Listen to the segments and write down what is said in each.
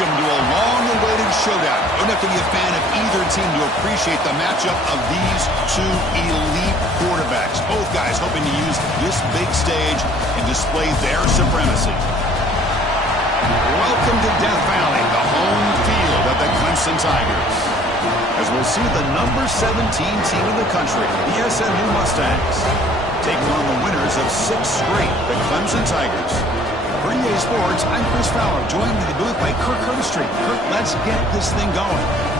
Welcome to a long-awaited showdown. You don't have to be a fan of either team to appreciate the matchup of these two elite quarterbacks. Both guys hoping to use this big stage and display their supremacy. Welcome to Death Valley, the home field of the Clemson Tigers. As we'll see the number 17 team in the country, the SMU Mustangs, taking on the winners of 6 straight, the Clemson Tigers. For EA Sports, I'm Chris Fowler, joined in the booth by Kirk Herbstreit. Kirk, let's get this thing going.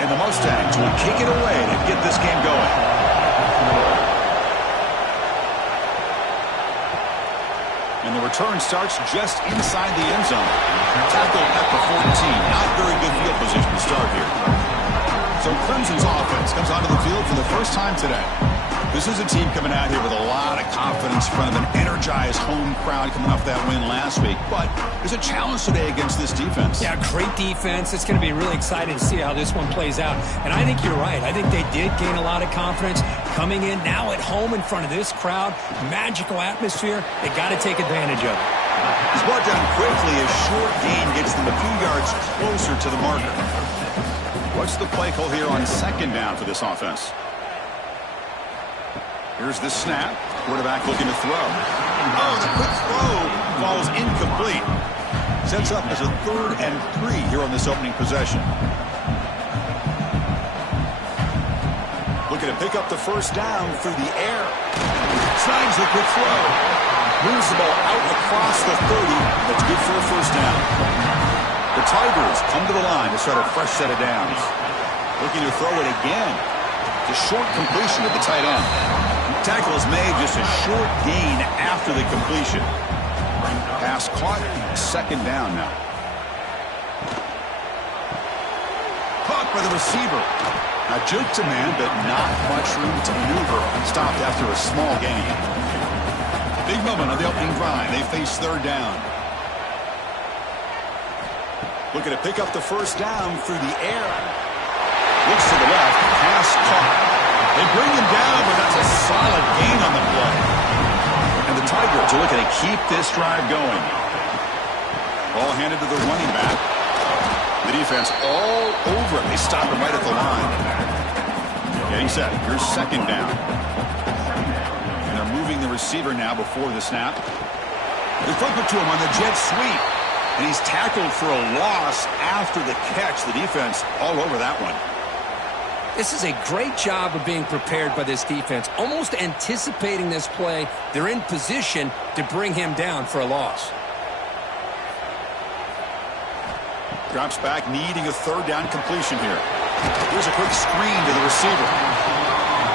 And the Mustangs will kick it away to get this game going. And the return starts just inside the end zone. Tackle at the 14. Not very good field position to start here. So Clemson's offense comes onto the field for the first time today. This is a team coming out here with a lot of confidence in front of an energized home crowd coming off that win last week. But there's a challenge today against this defense. Yeah, great defense. It's going to be really exciting to see how this one plays out. And I think you're right. I think they did gain a lot of confidence coming in now at home in front of this crowd. Magical atmosphere. They got to take advantage of it. He's brought down quickly. A short gain gets them a few yards closer to the marker. What's the play call here on second down for this offense? Here's the snap. Quarterback looking to throw. Oh, the quick throw falls incomplete. Sets up as a 3rd and 3 here on this opening possession. Looking to pick up the first down through the air. Snags the quick throw. Moves the ball out across the 30. That's good for a first down. The Tigers come to the line to start a fresh set of downs. Looking to throw it again. The short completion of the tight end. Tackle is made, just a short gain after the completion. Pass caught, second down now. Caught by the receiver. Now juke to man, but not much room to maneuver. Stopped after a small gain. Big moment on the opening drive. They face 3rd down. Looking to pick up the first down through the air. Looks to the left, pass caught. They bring him down, but that's a solid gain on the play. And the Tigers are looking to keep this drive going. Ball handed to the running back. The defense all over it. They stop him right at the line. Getting set. Here's second down. And they're moving the receiver now before the snap. They flip it to him on the jet sweep. And he's tackled for a loss after the catch. The defense all over that one. This is a great job of being prepared by this defense. Almost anticipating this play. They're in position to bring him down for a loss. Drops back, needing a 3rd down completion here. Here's a quick screen to the receiver.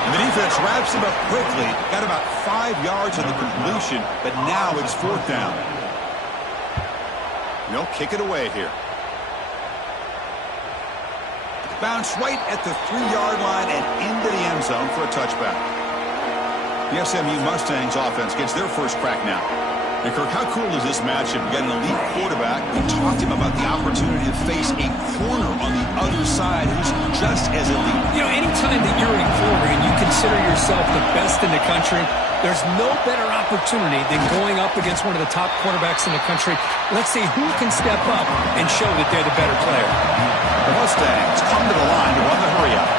And the defense wraps him up quickly. Got about 5 yards on the completion, but now it's 4th down. They'll kick it away here. Bounce right at the 3-yard line and into the end zone for a touchback. The SMU Mustangs offense gets their first crack now. And Kirk, how cool is this matchup? You got an elite quarterback. We talked to him about the opportunity to face a corner on the other side who's just as elite. You know, anytime that you're a corner and you consider yourself the best in the country, there's no better opportunity than going up against one of the top quarterbacks in the country. Let's see who can step up and show that they're the better player. The Mustangs come to the line to run the hurry-up.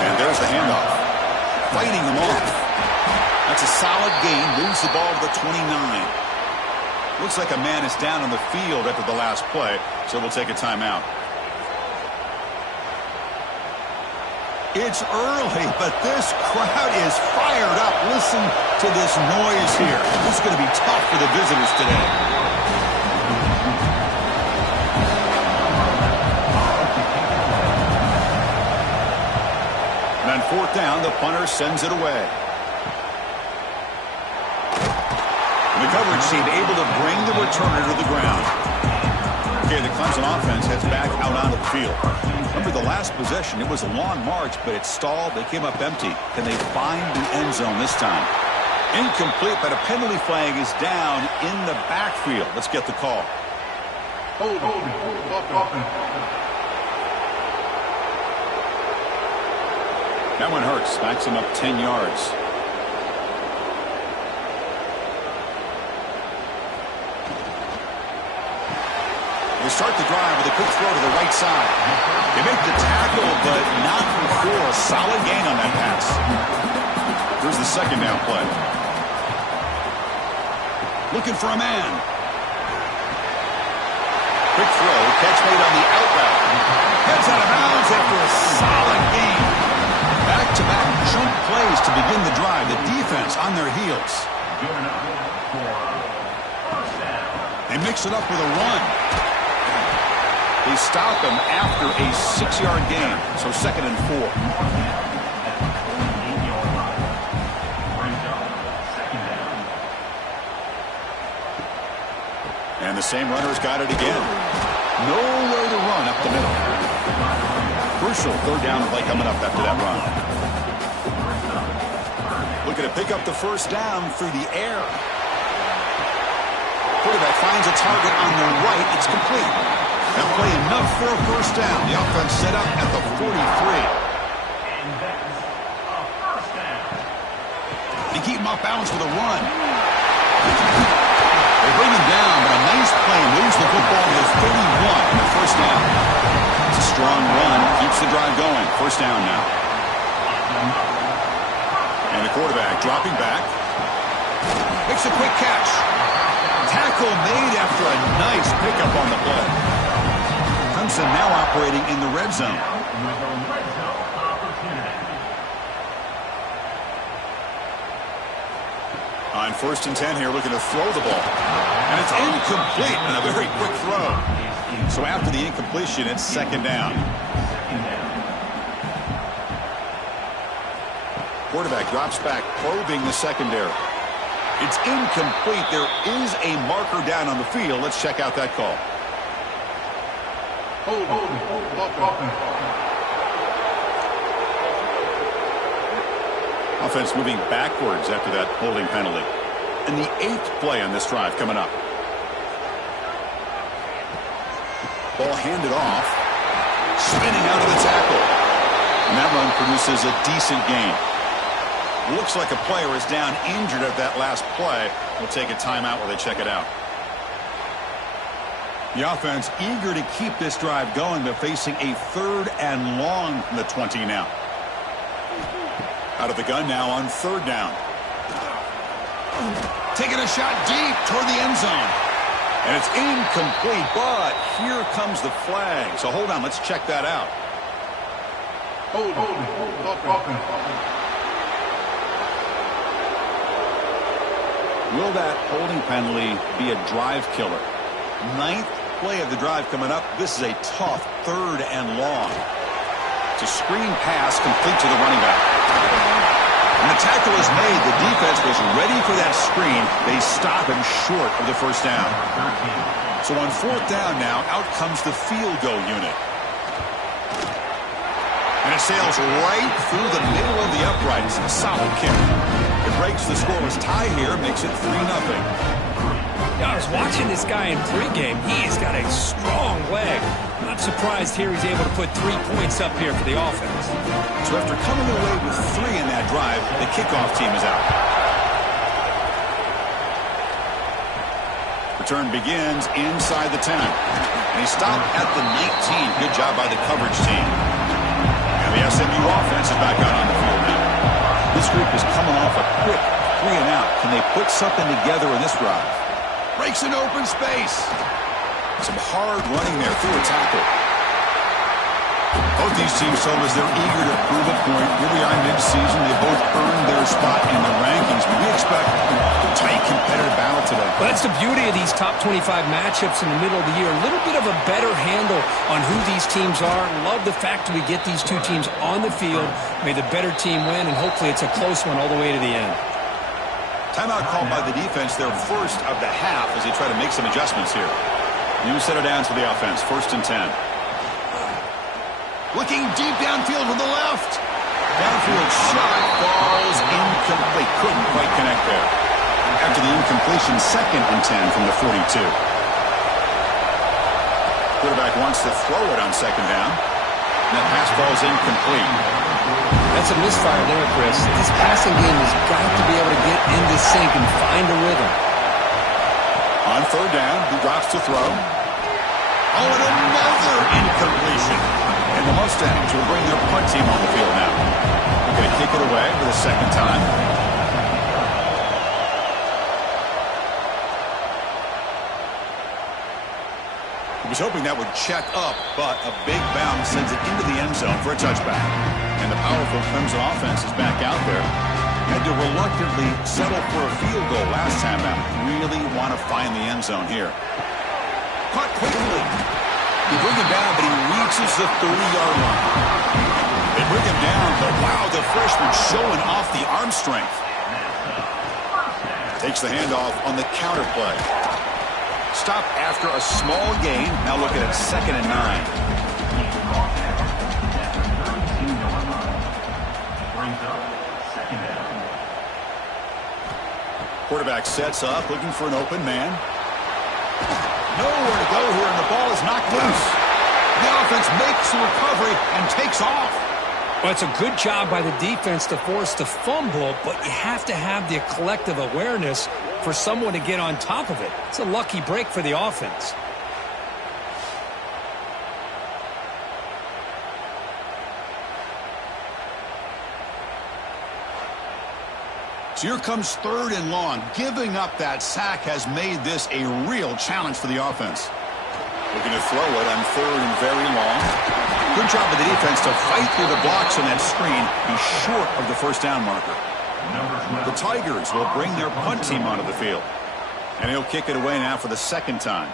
And there's the handoff. Fighting them off. That's a solid gain. Moves the ball to the 29. Looks like a man is down on the field after the last play, so we'll take a timeout. It's early, but this crowd is fired up. Listen to this noise here. This is going to be tough for the visitors today. And on 4th down, the punter sends it away. And the coverage team able to bring the returner to the ground. Okay, the Clemson offense heads back out onto the field. Number after the last possession, it was a long march, but it stalled. They came up empty. Can they find the end zone this time? Incomplete, but a penalty flag is down in the backfield. Let's get the call. That one hurts. Backs him up 10 yards. They start the drive with a quick throw to the right side. They make the tackle, but not before a solid gain on that pass. Here's the second down play. Looking for a man. Quick throw, catch made on the out route. Heads out of bounds after a solid gain. Back-to-back chunk plays to begin the drive. The defense on their heels. They mix it up with a run. They stop him after a 6-yard gain. So 2nd and 4. And the same runner's got it again. Nowhere to run up the middle. Crucial 3rd down play coming up after that run. Looking to pick up the 1st down through the air. Quarterback finds a target on the right. It's complete. That play enough for a 1st down. The offense set up at the 43. They keep him off balance with a run. They bring him down, but a nice play moves the football to the 31 on the 1st down. It's a strong run. Keeps the drive going. 1st down now. And the quarterback dropping back. Makes a quick catch. Tackle made after a nice pickup on the play. Clemson now operating in the red zone. On 1st and 10 here, looking to throw the ball. And it's incomplete and a very quick throw. So after the incompletion, it's 2nd down. Quarterback drops back, probing the secondary. It's incomplete. There is a marker down on the field. Let's check out that call. Offense moving backwards after that holding penalty. And the 8th play on this drive coming up. Ball handed off. Spinning out of the tackle. And that run produces a decent gain. Looks like a player is down injured at that last play. We'll take a timeout while they check it out. The offense eager to keep this drive going, but facing a 3rd and long from the 20 now. Out of the gun now on 3rd down. Taking a shot deep toward the end zone. And it's incomplete, but here comes the flag. So hold on, let's check that out. Will that holding penalty be a drive killer? 9th play of the drive coming up. This is a tough 3rd and long. It's a screen pass complete to the running back. And the tackle is made. The defense was ready for that screen. They stop him short of the 1st down. So on 4th down now, out comes the field goal unit. And it sails right through the middle of the uprights. A solid kick. It breaks the scoreless tie here, makes it 3-0. Yeah, I was watching this guy in pregame. He's got a strong leg. Not surprised here he's able to put 3 points up here for the offense. So after coming away with 3 in that drive, the kickoff team is out. Return begins inside the 10. And he stopped at the 19. Good job by the coverage team. And the SMU offense is back out on the field now. This group is coming off a quick 3 and out. Can they put something together in this drive? Breaks an open space. Some hard running there through a tackle. Both these teams told us they're eager to prove a point. Here we are mid-season. They both earned their spot in the rankings. But we expect a tight competitive battle today. Well, that's the beauty of these top 25 matchups in the middle of the year. A little bit of a better handle on who these teams are. Love the fact that we get these 2 teams on the field. May the better team win, and hopefully it's a close one all the way to the end. Timeout called by the defense, their first of the half, as they try to make some adjustments here. New set of downs for the offense, 1st and 10. Looking deep downfield to the left. Downfield shot falls incomplete. Couldn't quite connect there. After the incompletion, 2nd and 10 from the 42. Quarterback wants to throw it on 2nd down. That pass falls incomplete. That's a misfire there, Chris. This passing game has got to be able to get into sync and find a rhythm. On 3rd down, he drops to throw. Oh, and another incompletion. And the Mustangs will bring their punt team on the field now. They're going to kick it away for the 2nd time. He was hoping that would check up, but a big bounce sends it into the end zone for a touchback. And the powerful Clemson offense is back out there. Had to reluctantly settle for a field goal last time out. Really want to find the end zone here. Caught quickly. They bring him down, but he reaches the 30-yard line. They bring him down, but wow, the freshman showing off the arm strength. Takes the handoff on the counter play. Stop after a small gain. Now looking at 2nd and 9. Quarterback sets up, looking for an open man. Nowhere to go here, and the ball is knocked loose. The offense makes the recovery and takes off. Well, it's a good job by the defense to force the fumble, but you have to have the collective awareness for someone to get on top of it. It's a lucky break for the offense. So here comes 3rd and long. Giving up that sack has made this a real challenge for the offense. Looking to throw it on 3rd and very long. Good job of the defense to fight through the blocks on that screen. He's short of the 1st down marker. The Tigers will bring their punt team onto the field. And he'll kick it away now for the 2nd time.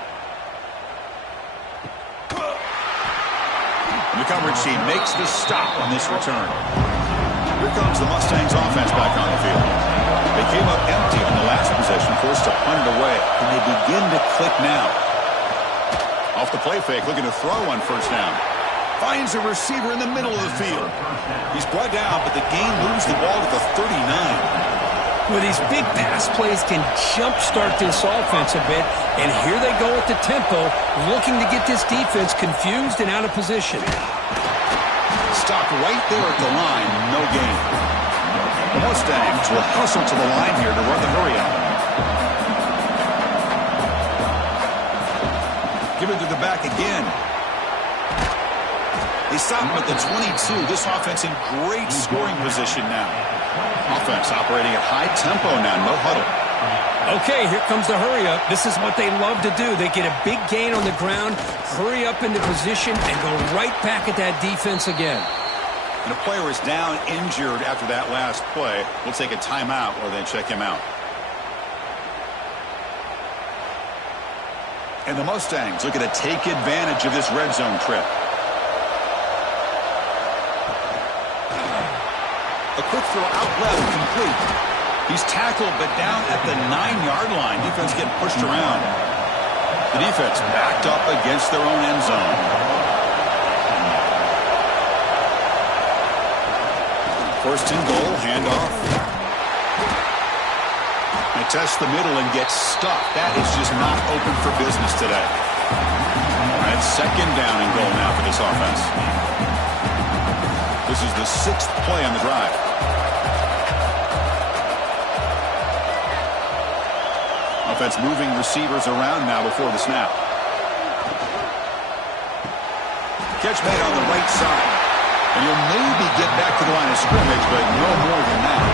And the coverage team makes the stop on this return. Here comes the Mustangs offense back on the field. They came up empty on the last possession, forced to punt it away. And they begin to click now. Off the play fake, looking to throw on 1st down. Finds a receiver in the middle of the field. He's brought down, but the game moves the ball to the 39. Well, these big pass plays can jumpstart this offense a bit, and here they go at the tempo, looking to get this defense confused and out of position. Stopped right there at the line, no gain. The Mustangs will hustle to the line here to run the hurry-up. Give it to the back again. They stop him at the 22. This offense in great scoring position now. Offense operating at high tempo now, no huddle. Okay, here comes the hurry-up. This is what they love to do. They get a big gain on the ground, hurry up into position, and go right back at that defense again. And a player is down injured after that last play. We'll take a timeout or then check him out. And the Mustangs looking to take advantage of this red zone trip. A quick throw out left, complete. He's tackled, but down at the 9-yard line. Defense getting pushed around. The defense backed up against their own end zone. First and goal, handoff. They test the middle and get stuck. That is just not open for business today. All right, 2nd down and goal now for this offense. This is the 6th play on the drive. Offense moving receivers around now before the snap. Catch made on the right side. And he'll maybe get back to the line of scrimmage, but no more than that.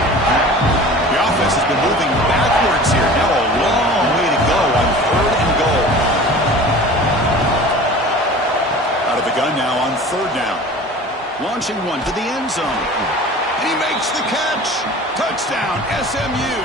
The offense has been moving backwards here. Now a long way to go on 3rd and goal. Out of the gun now on 3rd down. Launching one to the end zone. And he makes the catch. Touchdown, SMU.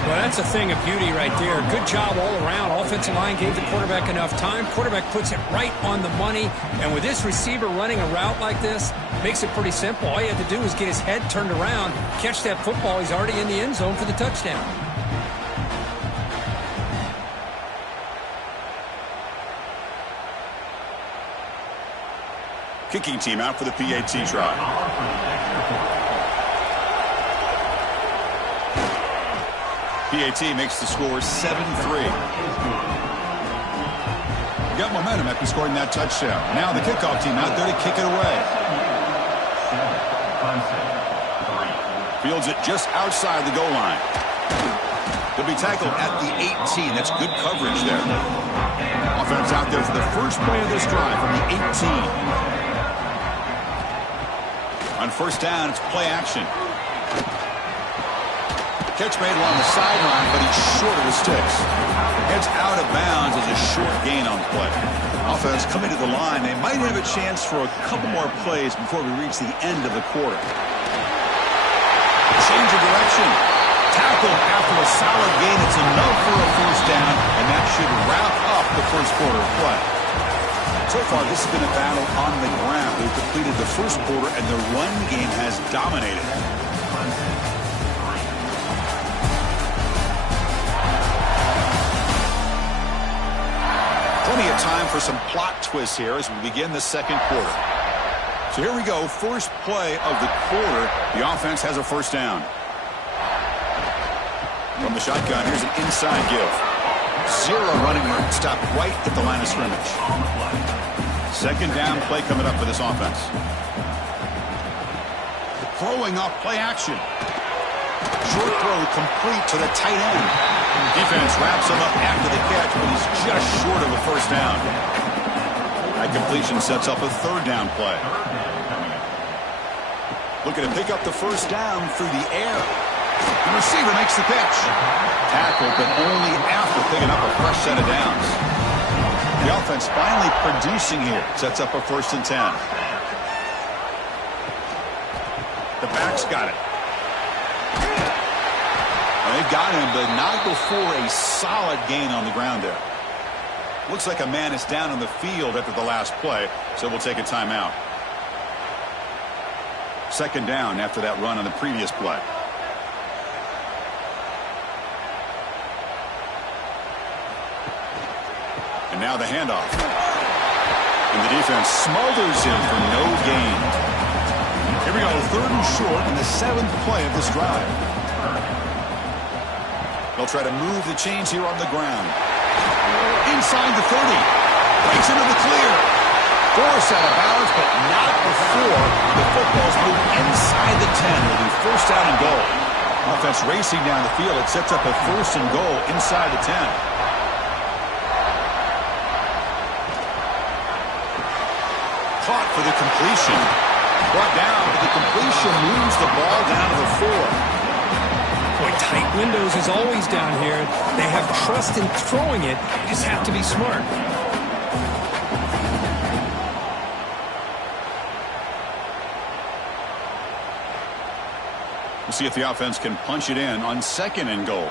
Well, that's a thing of beauty right there. Good job all around. Offensive line gave the quarterback enough time. Quarterback puts it right on the money. And with this receiver running a route like this, makes it pretty simple. All you have to do is get his head turned around, catch that football. He's already in the end zone for the touchdown. Kicking team out for the PAT try. PAT makes the score 7-3. Got momentum after scoring that touchdown. Now the kickoff team out there to kick it away. Fields it just outside the goal line. He'll be tackled at the 18. That's good coverage there. Offense out there for the first play of this drive from the 18. On first down, it's play action. Catch made along the sideline, but he's short of his sticks. Heads out of bounds as a short gain on the play. Offense coming to the line. They might have a chance for a couple more plays before we reach the end of the quarter. Change of direction. Tackle after a solid gain. It's enough for a first down, and that should wrap up the first quarter of play. So far, this has been a battle on the ground. We've completed the first quarter, and the run game has dominated. Plenty of time for some plot twists here as we begin the second quarter. So here we go, first play of the quarter. The offense has a first down. From the shotgun, here's an inside give. Zero running room, stopped right at the line of scrimmage. Second down play coming up for this offense. Throwing off play action. Short throw complete to the tight end. Defense wraps him up after the catch, but he's just short of a first down. That completion sets up a third down play. Looking to pick up the first down through the air. The receiver makes the catch. Tackled, but only after picking up a fresh set of downs. The offense finally producing here. Sets up a 1st and 10. The back's got it. They've got him, but not before a solid gain on the ground there. Looks like a man is down on the field after the last play, so we'll take a timeout. Second down after that run on the previous play. And now the handoff. And the defense smothers him for no gain. Here we go, 3rd and short in the 7th play of this drive. They'll try to move the chains here on the ground. Inside the 30. Breaks into the clear. Forced out of bounds, but not before the football's moved inside the 10. It'll be first down and goal. Offense racing down the field. It sets up a 1st and goal inside the 10. Caught for the completion. Brought down, but the completion moves the ball down to the 4. Boy, tight windows is always down here. They have trust in throwing it. You just have to be smart. We'll see if the offense can punch it in on 2nd and goal.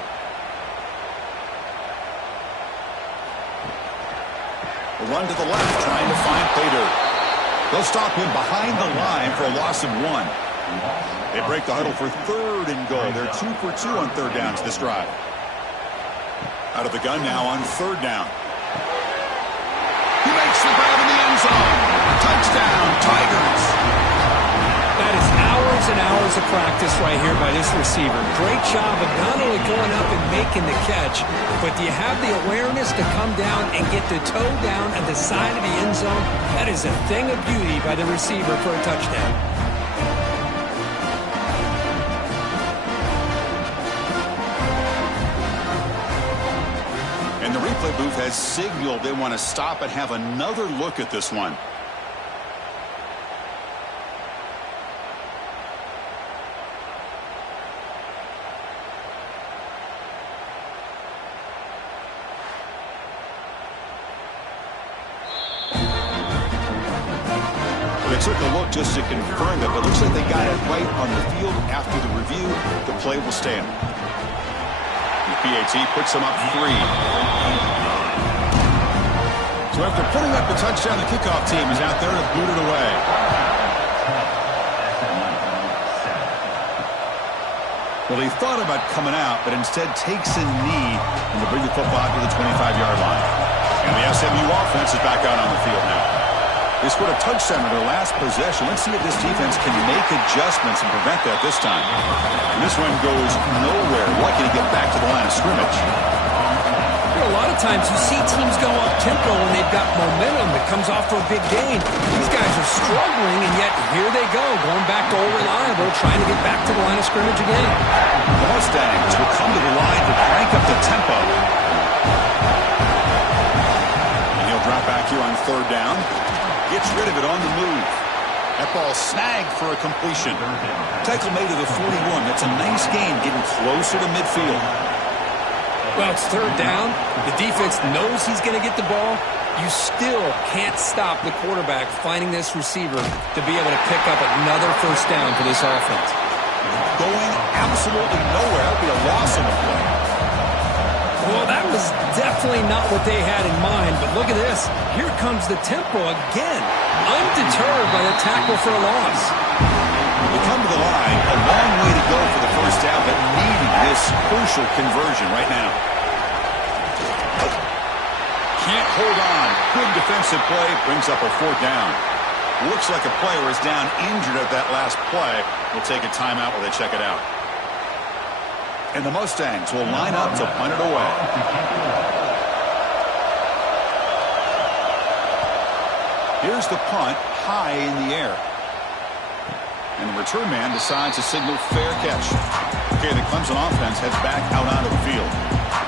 A run to the left, trying to find pay dirt. They'll stop him behind the line for a loss of 1. They break the huddle for 3rd and goal. They're 2 for 2 on 3rd downs this drive. Out of the gun now on 3rd down. He makes the grab in the end zone. Touchdown, Tigers. That is hours and hours of practice right here by this receiver. Great job of not only going up and making the catch, but do you have the awareness to come down and get the toe down at the side of the end zone? That is a thing of beauty by the receiver for a touchdown. And the replay booth has signaled they want to stop and have another look at this one. They took a look just to confirm it, but it looks like they got it right on the field. After the review, the play will stand. The PAT puts them up 3. So after putting up the touchdown, the kickoff team is out there to boot it away. Well, he thought about coming out, but instead takes a knee and to bring the football to the 25-yard line. And the SMU offense is back out on the field now. They scored a touchdown in their last possession. Let's see if this defense can make adjustments and prevent that this time. And this run goes nowhere. Lucky to get back to the line of scrimmage. A lot of times you see teams go up-tempo when they've got momentum that comes off for a big gain. These guys are struggling, and yet here they go, going back to old reliable, trying to get back to the line of scrimmage again. The Mustangs will come to the line to crank up the tempo. And he'll drop back here on third down. Gets rid of it on the move. That ball snagged for a completion. Tackle made to the 41. That's a nice gain, getting closer to midfield. Well, it's third down. The defense knows he's going to get the ball. You still can't stop the quarterback finding this receiver to be able to pick up another first down for this offense. Going absolutely nowhere. That would be a loss on the play. Well, that was definitely not what they had in mind, but look at this. Here comes the tempo again. Undeterred by the tackle for a loss. They come to the line, a long way to go for the first down, but needing this crucial conversion right now. Can't hold on. Good defensive play, brings up a fourth down. Looks like a player is down injured at that last play. We'll take a timeout while they check it out. And the Mustangs will line up to punt it away. Here's the punt, high in the air. And the return man decides to signal fair catch. Okay, the Clemson offense heads back out onto the field.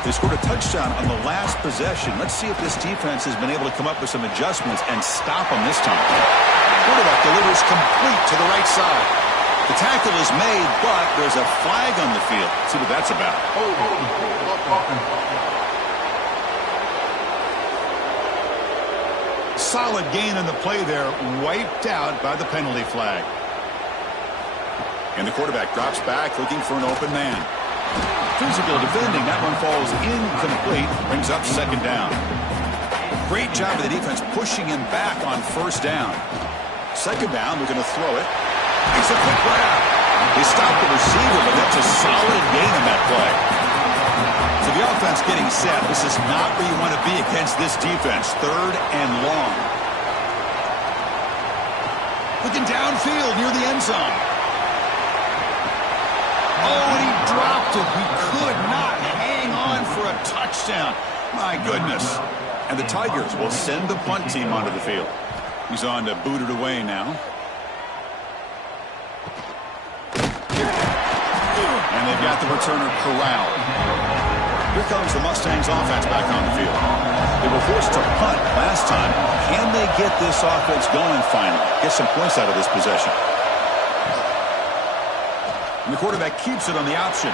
They scored a touchdown on the last possession. Let's see if this defense has been able to come up with some adjustments and stop them this time. Quarterback delivers complete to the right side. The tackle is made, but there's a flag on the field. Let's see what that's about. Solid gain on the play there, wiped out by the penalty flag. And the quarterback drops back looking for an open man. Physical defending. That one falls incomplete. Brings up second down. Great job of the defense pushing him back on first down. Second down, we're going to throw it. It's a quick grab. They stopped the receiver, but that's a solid gain on that play. So the offense getting set. This is not where you want to be against this defense. Third and long. Looking downfield near the end zone. Oh, and he dropped it. He could not hang on for a touchdown. My goodness. And the Tigers will send the punt team onto the field. He's on to boot it away now. And they've got the returner corralled. Here comes the Mustangs offense back on the field. They were forced to punt last time. Can they get this offense going finally? Get some points out of this possession. And the quarterback keeps it on the option.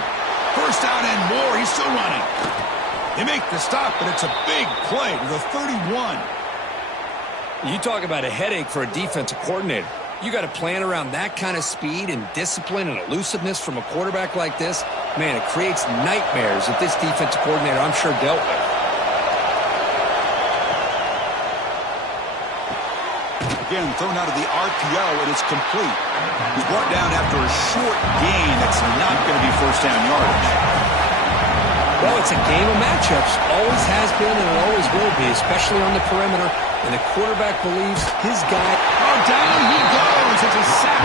First down and more. He's still running. They make the stop, but it's a big play to the 31. You talk about a headache for a defensive coordinator. You got to plan around that kind of speed and discipline and elusiveness from a quarterback like this. Man, it creates nightmares that this defensive coordinator, I'm sure, dealt with. Again, thrown out of the RPO, and it's complete. He's brought down after a short gain. That's not going to be first down yardage. Well, it's a game of matchups. Always has been, and it always will be, especially on the perimeter. And the quarterback believes his guy. Oh, down he goes. It's a sack.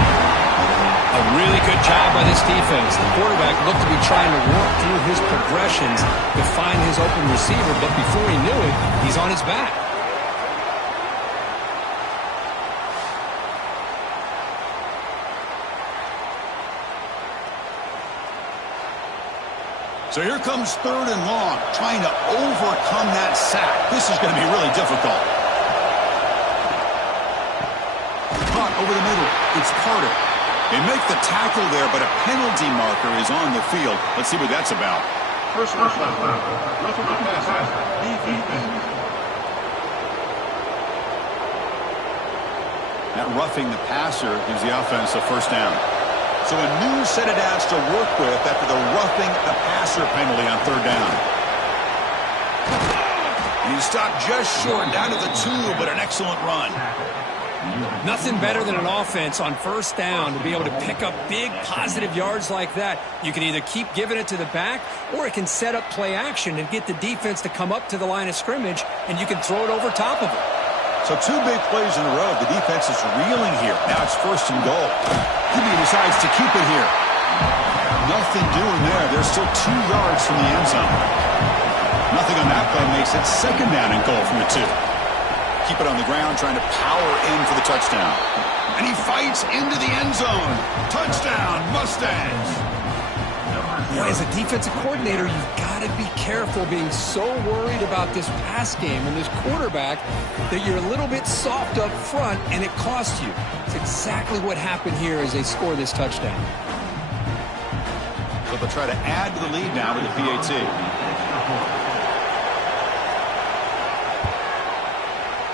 A really good job by this defense. The quarterback looked to be trying to work through his progressions to find his open receiver, but before he knew it, he's on his back. So here comes third and long, trying to overcome that sack. This is going to be really difficult. Caught over the middle. It's Carter. They make the tackle there, but a penalty marker is on the field. Let's see what that's about. First down. Roughing the passer. That roughing the passer gives the offense a first down. So a new set of downs to work with after the roughing the passer penalty on third down. And he stopped just short, down to the 2, but an excellent run. Nothing better than an offense on first down to be able to pick up big positive yards like that. You can either keep giving it to the back, or it can set up play action and get the defense to come up to the line of scrimmage, and you can throw it over top of it. So 2 big plays in a row. The defense is reeling here. Now it's 1st and goal. QB decides to keep it here. Nothing doing there. They're still 2 yards from the end zone. Nothing on that play makes it 2nd down and goal from the 2. Keep it on the ground, trying to power in for the touchdown. And he fights into the end zone. Touchdown, Mustangs. Boy, as a defensive coordinator, you've got to be careful being so worried about this pass game and this quarterback that you're a little bit soft up front and it costs you. It's exactly what happened here as they score this touchdown. So they'll try to add to the lead now with the PAT.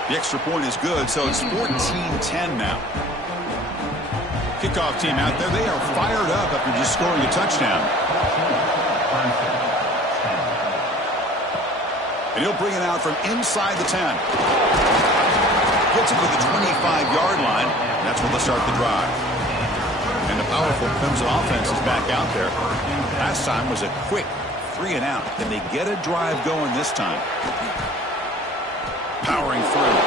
The extra point is good, so it's 14-10 now. Kickoff team out there, they are fired up after just scoring a touchdown. And he'll bring it out from inside the 10. Gets it to the 25-yard line. That's where they'll start the drive. And the powerful Clemson offense is back out there. Last time was a quick 3 and out. Can they get a drive going this time? Powering through.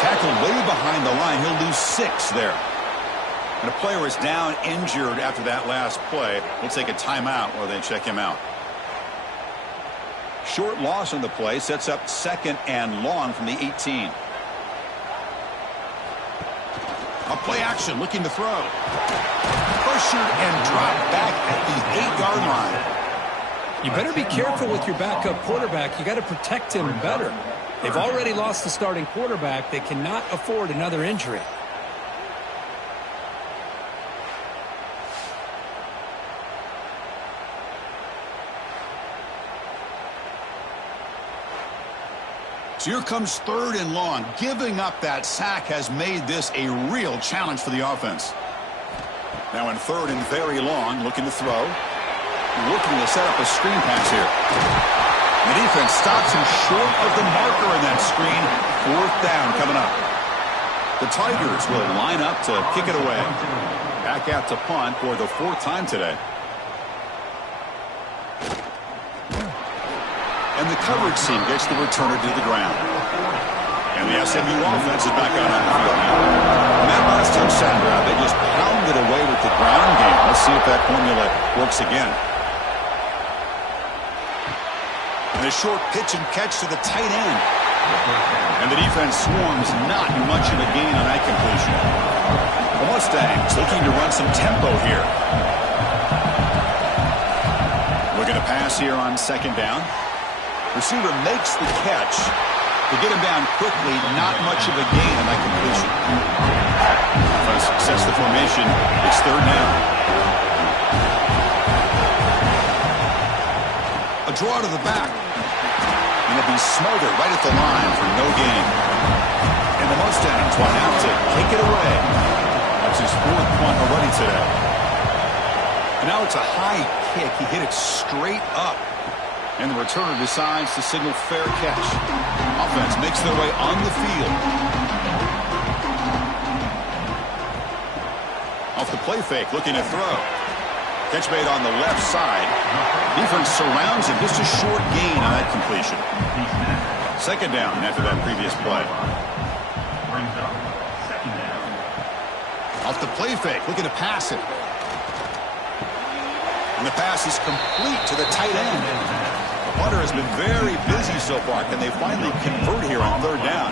Tackled way behind the line. He'll lose 6 there. And a player is down injured after that last play. We'll take a timeout while they check him out. Short loss on the play sets up 2nd and long from the 18. A play action looking to throw. Pressured and dropped back at the 8-yard line. You better be careful with your backup quarterback. You got to protect him better. They've already lost the starting quarterback. They cannot afford another injury. So here comes 3rd and long. Giving up that sack has made this a real challenge for the offense. Now in 3rd and very long, looking to throw. Looking to set up a screen pass here. The defense stops him short of the marker in that screen. 4th down coming up. The Tigers will line up to kick it away. Back out to punt for the 4th time today. And the coverage team gets the returner to the ground. And the SMU offense is back out on the field now. On that last touchdown drive, they just pounded away with the ground game. Let's see if that formula works again. And a short pitch and catch to the tight end. And the defense swarms, not much of a gain on that completion. The Mustangs looking to run some tempo here. Looking to pass here on 2nd down. Receiver makes the catch. To get him down quickly, not much of a gain on that completion. Offense sets the formation. It's 3rd down. A draw to the back. And it'll be smothered right at the line for no gain. And the Mustangs will have to take it away. That's his 4th punt already today. And now it's a high kick. He hit it straight up. And the returner decides to signal fair catch. Offense makes their way on the field. Off the play fake, looking to throw. Catch made on the left side. Defense surrounds him. Just a short gain on that completion. 2nd down after that previous play. Off the play fake, looking to pass it. And the pass is complete to the tight end. The punter has been very busy so far. Can they finally convert here on 3rd down?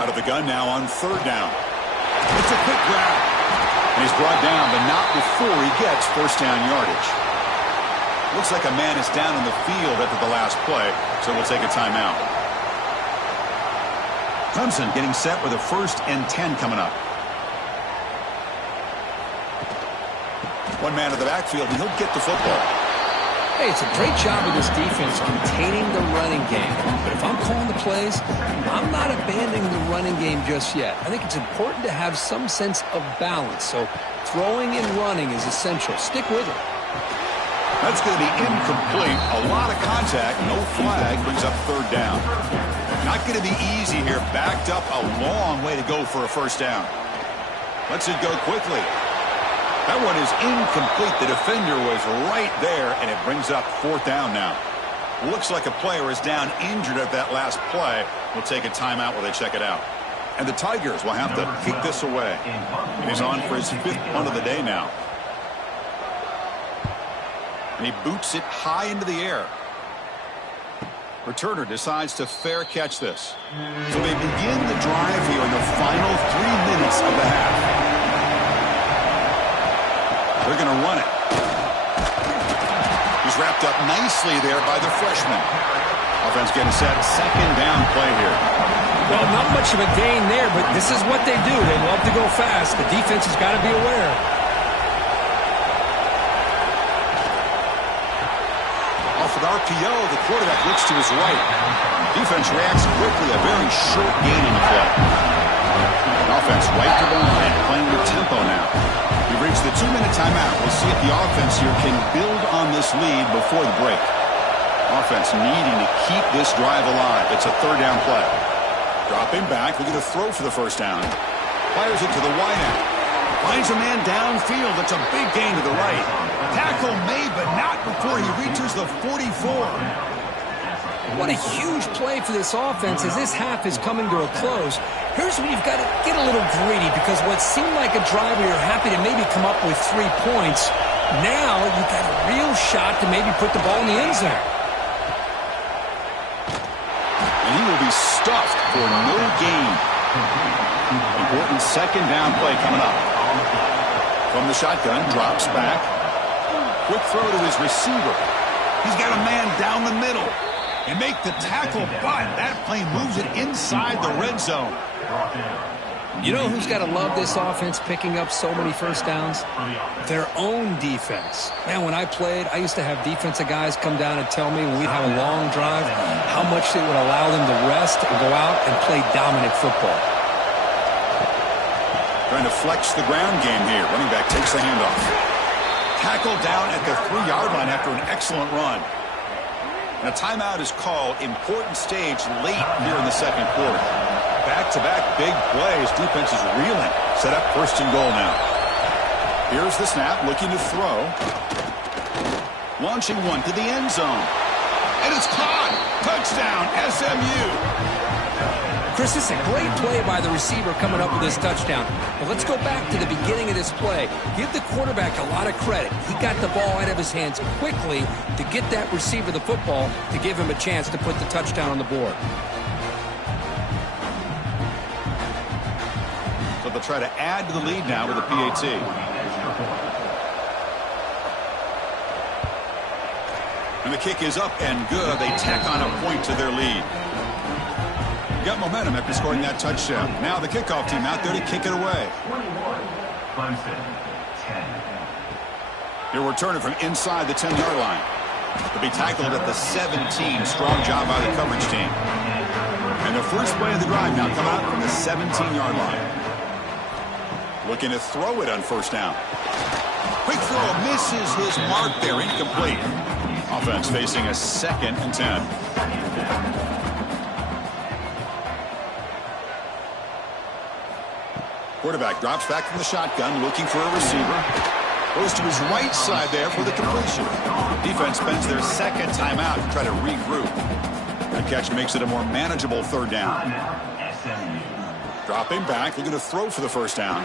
Out of the gun now on 3rd down. It's a quick grab. And he's brought down, but not before he gets 1st down yardage. Looks like a man is down on the field after the last play, so we'll take a timeout. Clemson getting set with a 1st and 10 coming up. One man in the backfield, and he'll get the football. Hey, it's a great job of this defense containing the running game. But if I'm calling the plays, I'm not abandoning the running game just yet. I think it's important to have some sense of balance. So throwing and running is essential. Stick with it. That's going to be incomplete. A lot of contact. No flag brings up 3rd down. Not going to be easy here. Backed up a long way to go for a 1st down. Lets it go quickly. That one is incomplete. The defender was right there, and it brings up 4th down now. Looks like a player is down injured at that last play. We'll take a timeout while they check it out. And the Tigers will have to kick this away. And he's on for his 5th punt of the day now. And he boots it high into the air. Returner decides to fair catch this. So they begin the drive here in the final 3 minutes of the half. They're going to run it. He's wrapped up nicely there by the freshman. Offense getting set. 2nd down play here. Well, not much of a gain there, but this is what they do. They love to go fast. The defense has got to be aware. Off with RPO, the quarterback looks to his right. Defense reacts quickly. A very short gain on the play. Offense right to the line, playing with tempo now. We've reached the 2-minute timeout. We'll see if the offense here can build on this lead before the break. Offense needing to keep this drive alive. It's a 3rd down play. Dropping back, looking to throw for the 1st down. Fires it to the wide end. Finds a man downfield. That's a big gain to the right. Tackle made, but not before he reaches the 44. What a huge play for this offense as this half is coming to a close. Here's where you've got to get a little greedy, because what seemed like a drive where you're happy to maybe come up with 3 points, now you've got a real shot to maybe put the ball in the end zone. And he will be stuffed for no gain. Important 2nd down play coming up. From the shotgun, drops back. Quick throw to his receiver. He's got a man down the middle. And make the tackle, but that play moves it inside the red zone. You know who's got to love this offense picking up so many 1st downs? Their own defense. Man, when I played, I used to have defensive guys come down and tell me when we'd have a long drive how much they would allow them to rest and go out and play dominant football. Trying to flex the ground game here. Running back takes the handoff. Tackled down at the 3-yard line after an excellent run. And a timeout is called. Important stage late here in the 2nd quarter. Back-to-back big plays. Defense is reeling. Set up 1st and goal now. Here's the snap, looking to throw. Launching one to the end zone. And it's caught. Touchdown, SMU. Chris, this is a great play by the receiver coming up with this touchdown. But let's go back to the beginning of this play. Give the quarterback a lot of credit. He got the ball out of his hands quickly to get that receiver the football to give him a chance to put the touchdown on the board. So they'll try to add to the lead now with a PAT. And the kick is up and good. They tack on a point to their lead. Got momentum after scoring that touchdown. Now the kickoff team out there to kick it away. Clemson, 10. Here returning from inside the 10-yard line. To be tackled at the 17. Strong job by the coverage team. And the first play of the drive now come out from the 17-yard line. Looking to throw it on 1st down. Quick throw misses his mark there. Incomplete. Offense facing a 2nd and 10. Quarterback drops back from the shotgun, looking for a receiver. Goes to his right side there for the completion. Defense spends their 2nd timeout to try to regroup. The catch makes it a more manageable 3rd down. Dropping back, looking to throw for the 1st down.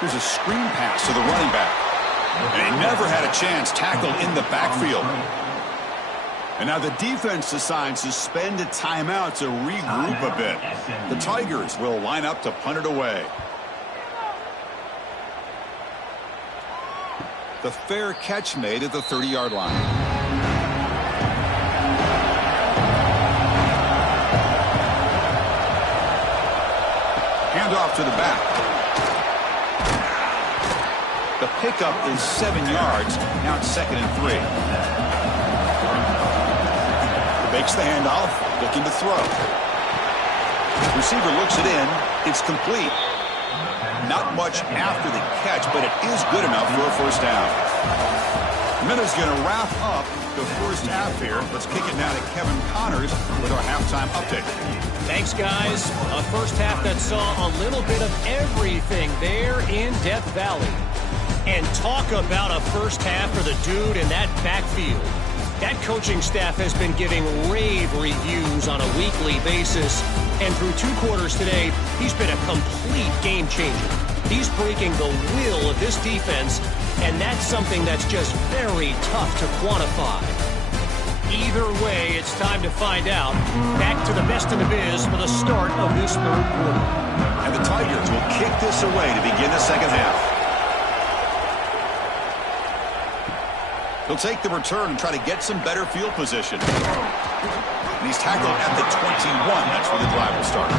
Here's a screen pass to the running back. And he never had a chance, tackled in the backfield. And now the defense decides to spend a timeout to regroup a bit. The Tigers will line up to punt it away. The fair catch made at the 30-yard line. Handoff to the back. The pickup is 7 yards. Now it's 2nd and 3. Makes the handoff, looking to throw. Receiver looks it in. It's complete. Not much after the catch, but it is good enough for a 1st down. Minute's going to wrap up the 1st half here. Let's kick it now to Kevin Connors with our halftime update. Thanks, guys. A 1st half that saw a little bit of everything there in Death Valley. And talk about a 1st half for the dude in that backfield. That coaching staff has been giving rave reviews on a weekly basis. And through 2 quarters today, he's been a complete game changer. He's breaking the will of this defense, and that's something that's just very tough to quantify. Either way, it's time to find out. Back to the best in the biz for the start of this 3rd quarter. And the Tigers will kick this away to begin the 2nd half. He'll take the return and try to get some better field position. And he's tackled at the 21. That's where the drive will start.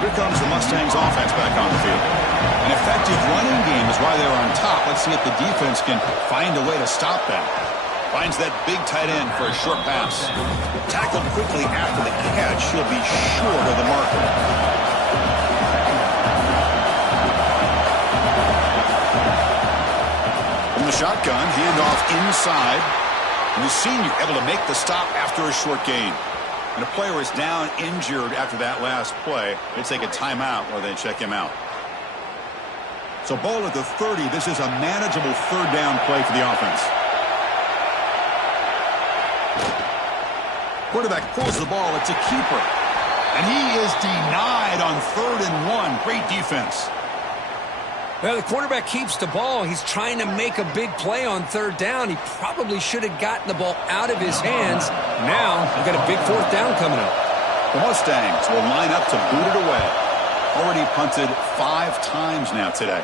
Here comes the Mustangs offense back on the field. An effective running game is why they're on top. Let's see if the defense can find a way to stop them. Finds that big tight end for a short pass. Tackled quickly after the catch. He'll be short of the marker. From the shotgun, handoff inside. And the senior able to make the stop after a short gain. And a player is down injured after that last play. They take a timeout or they check him out. So ball at the 30. This is a manageable 3rd down play for the offense. Quarterback pulls the ball. It's a keeper. And he is denied on 3rd and 1. Great defense. Well, the quarterback keeps the ball. He's trying to make a big play on 3rd down. He probably should have gotten the ball out of his hands. Now, we've got a big 4th down coming up. The Mustangs will line up to boot it away. Already punted 5 times now today.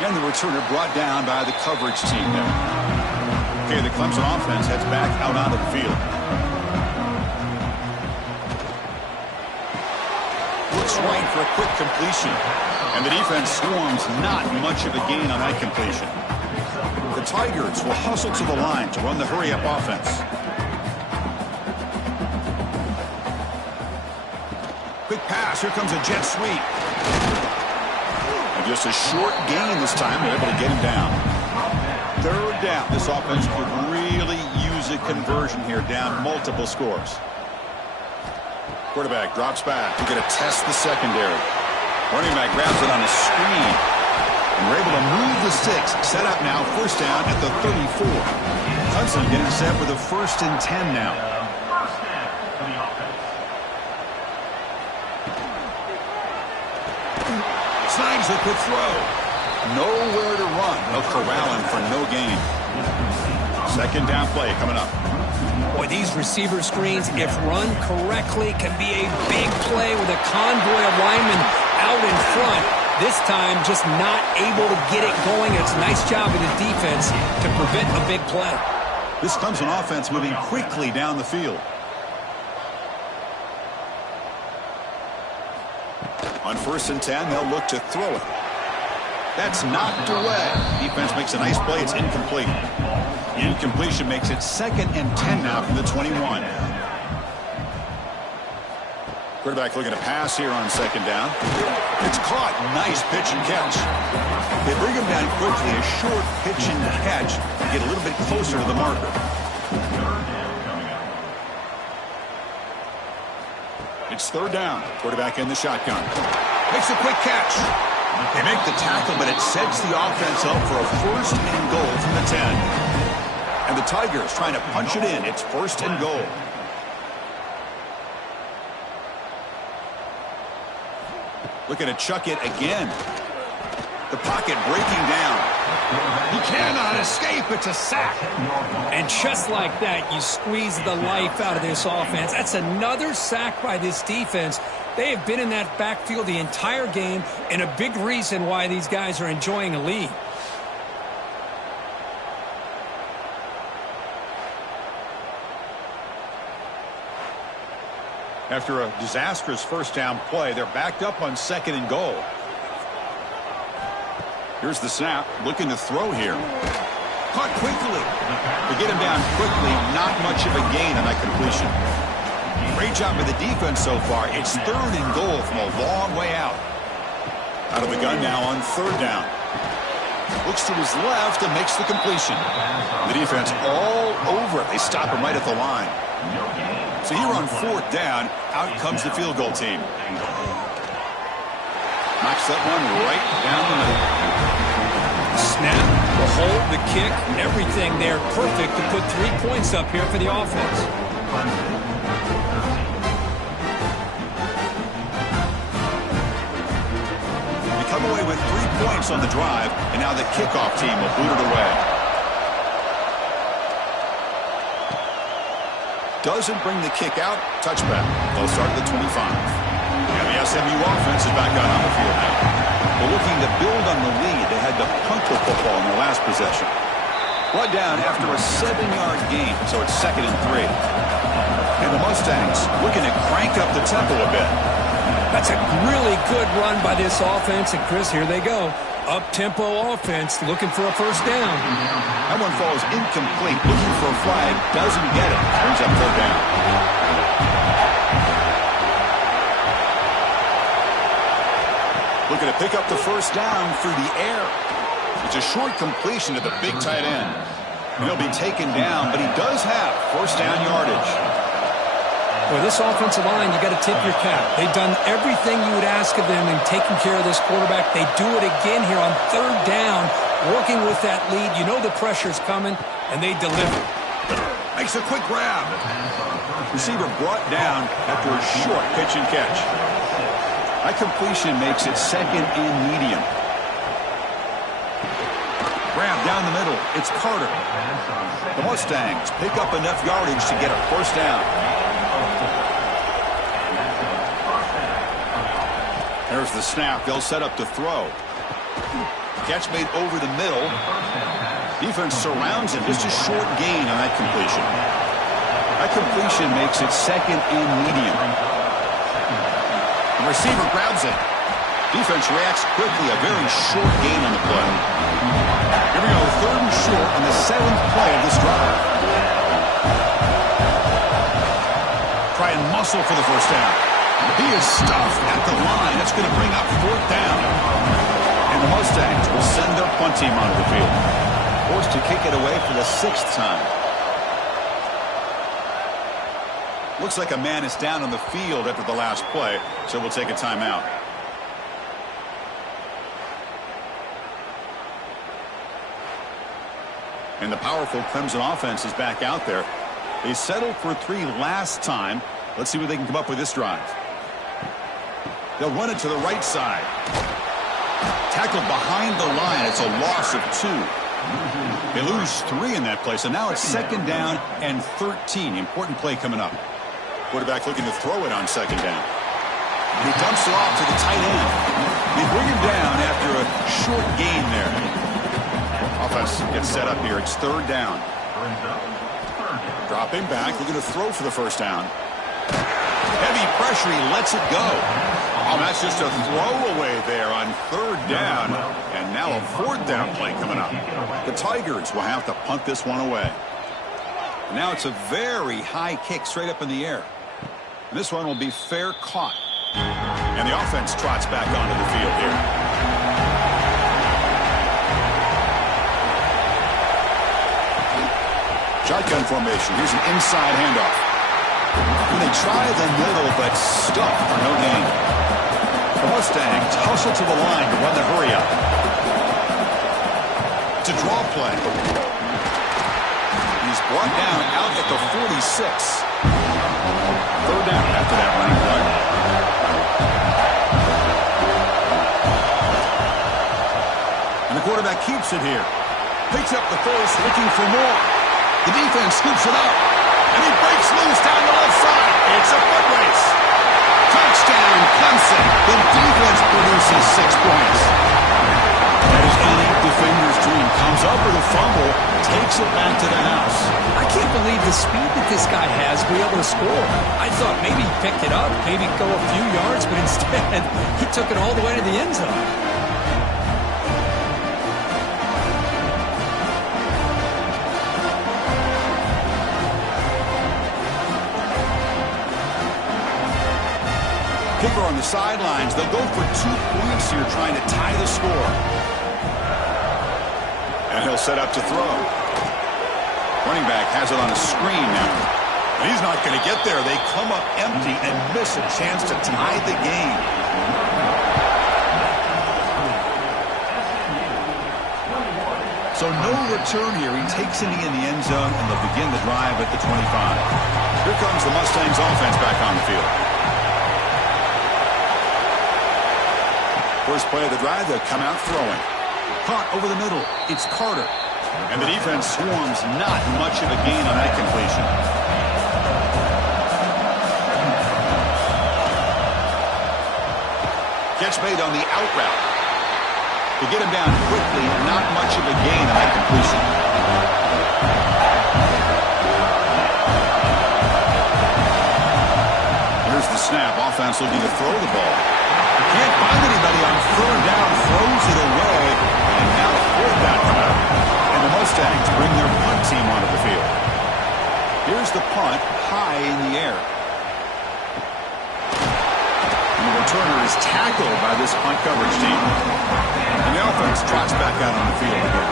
And the returner brought down by the coverage team there. Okay, the Clemson offense heads back out onto the field. Looks right for a quick completion. And the defense swarms not much of a gain on that completion. The Tigers will hustle to the line to run the hurry-up offense. Quick pass. Here comes a jet sweep. And just a short gain this time. They're able to get him down. 3rd down. This offense could really use a conversion here, down multiple scores. Quarterback drops back. We're going to test the secondary. Running back grabs it on a screen. And we're able to move the sticks. Set up now. 1st down at the 34. Clemson getting set for the 1st and 10 now. Snags the quick throw. Nowhere to run. They'll corral him for no gain. 2nd down play coming up. Boy, these receiver screens, if run correctly, can be a big play with a convoy of linemen out in front. This time, just not able to get it going. It's a nice job of the defense to prevent a big play. This Clemson offense moving quickly down the field. On 1st and 10, they'll look to throw it. That's knocked away. Defense makes a nice play. It's incomplete. Incompletion makes it 2nd and 10 now from the 21. Quarterback looking to pass here on 2nd down. It's caught. Nice pitch and catch. They bring him down quickly. A short pitch and catch to get a little bit closer to the marker. It's 3rd down. Quarterback in the shotgun. Makes a quick catch. They make the tackle, but it sets the offense up for a 1st and goal from the 10. And the Tigers trying to punch it in. It's 1st and goal. Looking to chuck it again. The pocket breaking down. He cannot escape. It's a sack. And just like that, you squeeze the life out of this offense. That's another sack by this defense. They have been in that backfield the entire game, and a big reason why these guys are enjoying a lead. After a disastrous 1st down play, they're backed up on 2nd and goal. Here's the snap, looking to throw here. Caught quickly. To get him down quickly, not much of a gain on that completion. Great job by the defense so far. It's 3rd and goal from a long way out. Out of the gun now on 3rd down. Looks to his left and makes the completion. The defense all over it. They stop him right at the line. So here on 4th down, out comes the field goal team. Knocks that one right down the middle. Snap, the hold, the kick, everything there perfect to put 3 points up here for the offense. They come away with 3 points on the drive, and now the kickoff team will boot it away. Doesn't bring the kick out. Touchback. They'll start at the 25. And the SMU offense is back out on the field now. They're looking to build on the lead. They had to punt the football in their last possession. Brought down after a 7-yard gain, so it's 2nd and 3. And the Mustangs looking to crank up the tempo a bit. That's a really good run by this offense. And, Chris, here they go. Up-tempo offense looking for a first down. That one falls incomplete. Looking for a flag. Doesn't get it. Brings up 3rd down. Looking to pick up the first down through the air. It's a short completion to the big tight end. He'll be taken down, but he does have first down yardage. Boy, this offensive line, you got to tip your cap. They've done everything you would ask of them in taking care of this quarterback. They do it again here on 3rd down, working with that lead. You know the pressure's coming, and they deliver. Makes a quick grab. Receiver brought down after a short pitch and catch. That completion makes it 2nd and medium. Grab down the middle. It's Carter. The Mustangs pick up enough yardage to get a first down. There's the snap. They'll set up to throw. Catch made over the middle. Defense surrounds him. Just a short gain on that completion. That completion makes it 2nd and medium. The receiver grabs it. Defense reacts quickly. A very short gain on the play. Here we go. 3rd and short on the 7th play of this drive. Try and muscle for the first down. He is stuffed at the line. That's going to bring up 4th down. And the Mustangs will send their punt team onto the field. Forced to kick it away for the 6th time. Looks like a man is down on the field after the last play, so we'll take a timeout. And the powerful Clemson offense is back out there. They settled for 3 last time. Let's see what they can come up with this drive. They'll run it to the right side. Tackled behind the line. It's a loss of 2. They lose 3 in that play, so now it's 2nd down and 13. Important play coming up. Quarterback looking to throw it on 2nd down. And he dumps it off to the tight end. They bring him down after a short gain there. Offense gets set up here. It's 3rd down. Dropping back, looking to throw for the first down. Heavy pressure, he lets it go. Oh, that's just a throwaway there on 3rd down. And now a 4th down play coming up. The Tigers will have to punt this one away. Now it's a very high kick straight up in the air. And this one will be fair caught. And the offense trots back onto the field here. Shotgun formation. Here's an inside handoff. And they try the middle, but stuck for no gain. The Mustangs hustle to the line to run the hurry up. It's a draw play. He's brought down out at the 46. 3rd down after that running play. And the quarterback keeps it here. Picks up the first, looking for more. The defense scoops it up. And he breaks loose down the left side. It's a foot race. Touchdown, Clemson. The defense produces 6 points. That is any defender's dream. Comes up with a fumble, takes it back to the house. I can't believe the speed that this guy has to be able to score. I thought maybe he picked it up, maybe go a few yards, but instead he took it all the way to the end zone. Kicker on the sidelines. They'll go for 2 points here, trying to tie the score. And he'll set up to throw. Running back has it on a screen now. And he's not going to get there. They come up empty and miss a chance to tie the game. So no return here. He takes it in the end zone, and they'll begin the drive at the 25. Here comes the Mustangs offense back on the field. First play of the drive, they'll come out throwing. Caught over the middle. It's Carter. And the defense swarms, not much of a gain on that completion. Catch made on the out route. To get him down quickly, not much of a gain on that completion. Here's the snap. Offense looking to throw the ball. Can't find anybody on third down. Throws it away. And now fourth down coming up. And the Mustangs bring their punt team onto the field. Here's the punt high in the air. And the returner is tackled by this punt coverage team. And the offense trots back out on the field again.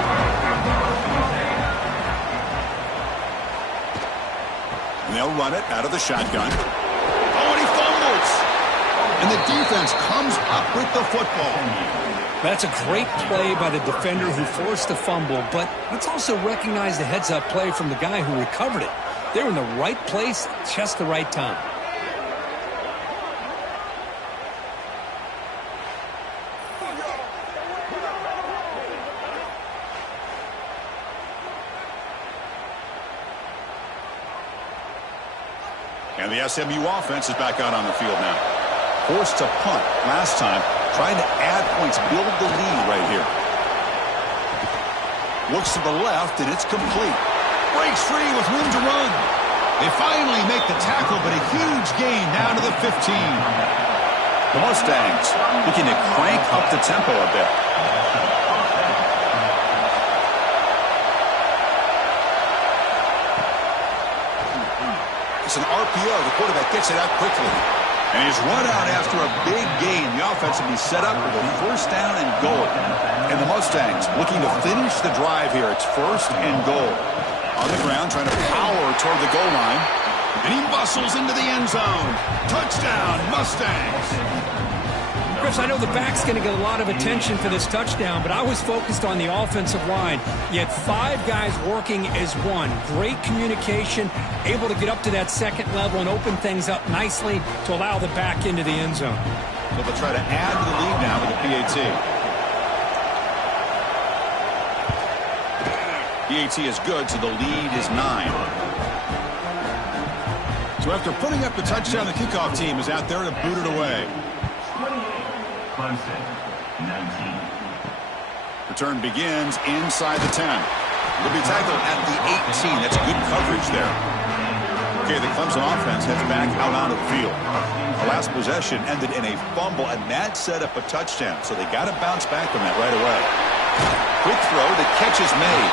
And they'll run it out of the shotgun. Oh, and he fumbles. And the defense comes up with the football. That's a great play by the defender who forced the fumble, but let's also recognize the heads-up play from the guy who recovered it. They're in the right place at just the right time. And the SMU offense is back out on the field now. Forced to punt last time, trying to add points, build the lead right here. Looks to the left, and it's complete. Breaks free with room to run. They finally make the tackle, but a huge gain down to the 15. The Mustangs looking to crank up the tempo a bit. It's an RPO. The quarterback gets it out quickly. And he's run out after a big gain. The offense will be set up with a first down and goal. And the Mustangs looking to finish the drive here. It's first and goal. On the ground, trying to power toward the goal line. And he bustles into the end zone. Touchdown, Mustangs. Chris, I know the back's going to get a lot of attention for this touchdown, but I was focused on the offensive line. You had 5 guys working as one. Great communication, able to get up to that second level and open things up nicely to allow the back into the end zone. So they'll try to add to the lead now with the PAT. PAT is good, so the lead is 9. So after putting up the touchdown, the kickoff team is out there to boot it away. Clemson, 19. Return begins inside the 10. Will be tackled at the 18. That's good coverage there. Okay, the Clemson offense heads back out onto the field. The last possession ended in a fumble, and that set up a touchdown. So they got to bounce back from that right away. Quick throw, the catch is made.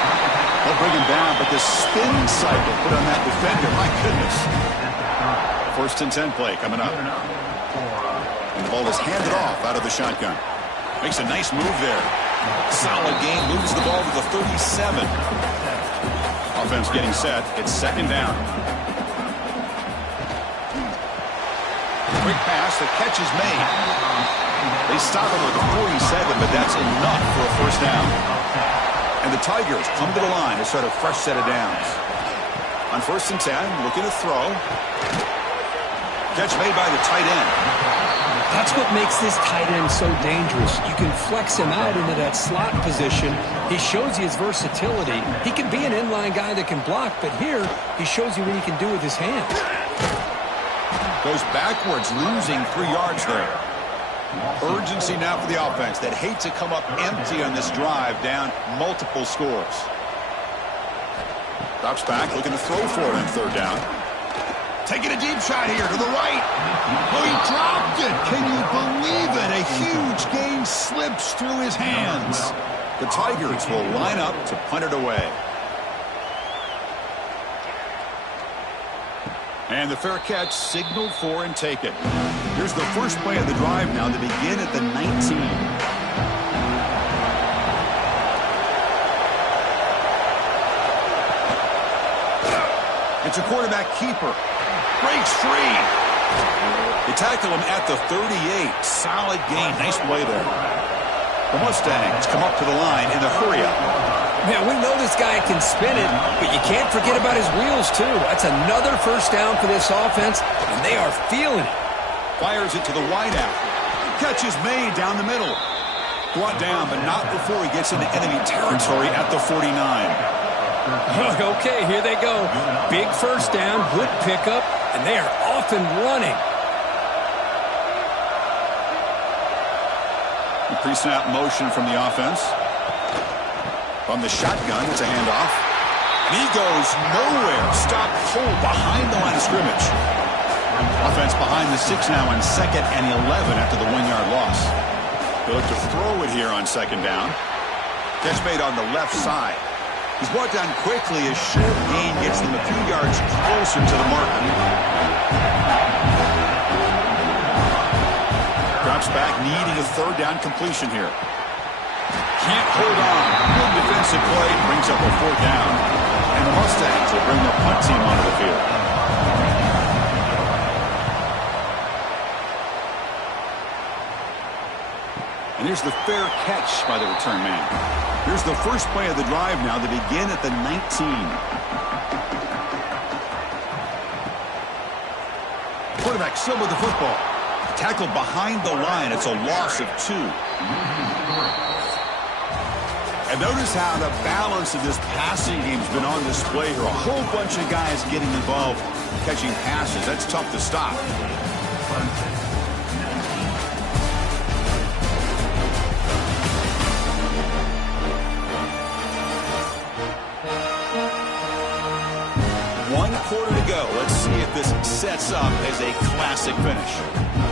They'll bring him down, but the spin cycle put on that defender, my goodness. First and 10 play coming up. And the ball is handed off out of the shotgun. Makes a nice move there. Solid game, moves the ball to the 37. Offense getting set. It's second down. Quick pass, the catch is made. They stop him with a 47, but that's enough for a first down. And the Tigers come to the line to start a fresh set of downs. On first and 10, looking to throw. Catch made by the tight end. That's what makes this tight end so dangerous. You can flex him out into that slot position. He shows you his versatility. He can be an inline guy that can block, but here he shows you what he can do with his hands. Goes backwards, losing 3 yards there. Urgency now for the offense that hate to come up empty on this drive, down multiple scores. Drops back, looking to throw for it on third down. Taking a deep shot here to the right. Oh, he dropped it. Can you believe it? A huge gain slips through his hands. The Tigers will line up to punt it away. And the fair catch signaled for and taken. Here's the first play of the drive now to begin at the 19. It's a quarterback keeper. Breaks free. They tackle him at the 38. Solid gain. Nice play there. The Mustangs come up to the line in the hurry-up. Man, we know this guy can spin it, but you can't forget about his wheels, too. That's another first down for this offense, and they are feeling it. Fires it to the wideout. Catch is made down the middle. Brought down, but not before he gets into enemy territory at the 49. Okay, here they go. Big first down, good pickup, and they are off and running. The pre-snap motion from the offense. From the shotgun, it's a handoff. And he goes nowhere. Stopped cold behind the line of scrimmage. Offense behind the 6 now on 2nd and 11 after the 1-yard loss. They look to throw it here on 2nd down. Catch made on the left side. He's brought down quickly as short gain gets them a few yards closer to the marker. Drops back, needing a 3rd down completion here. Can't hold on. Good defensive play. Brings up a 4th down. And the Mustangs will bring their punt team onto the field. And here's the fair catch by the return man. Here's the first play of the drive now to begin at the 19. Quarterback still with the football. Tackled behind the line. It's a loss of 2. And notice how the balance of this passing game has been on display here. A whole bunch of guys getting involved catching passes. That's tough to stop. One quarter to go. Let's see if this sets up as a classic finish.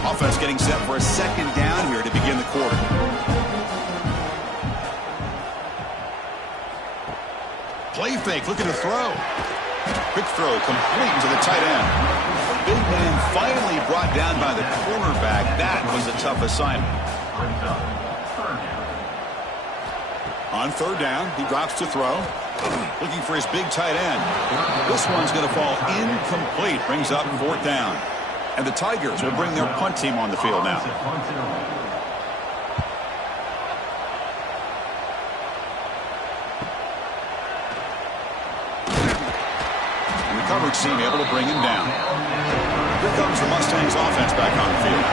Offense getting set for a 2nd down here to begin the quarter. Play fake, looking to throw. Quick throw, complete to the tight end. Big man finally brought down by the cornerback. That was a tough assignment. On 3rd down, he drops to throw. Looking for his big tight end. This one's going to fall incomplete. Brings up 4th down. And the Tigers will bring their punt team on the field now. Coverage team able to bring him down. Here comes the Mustangs offense back on the field.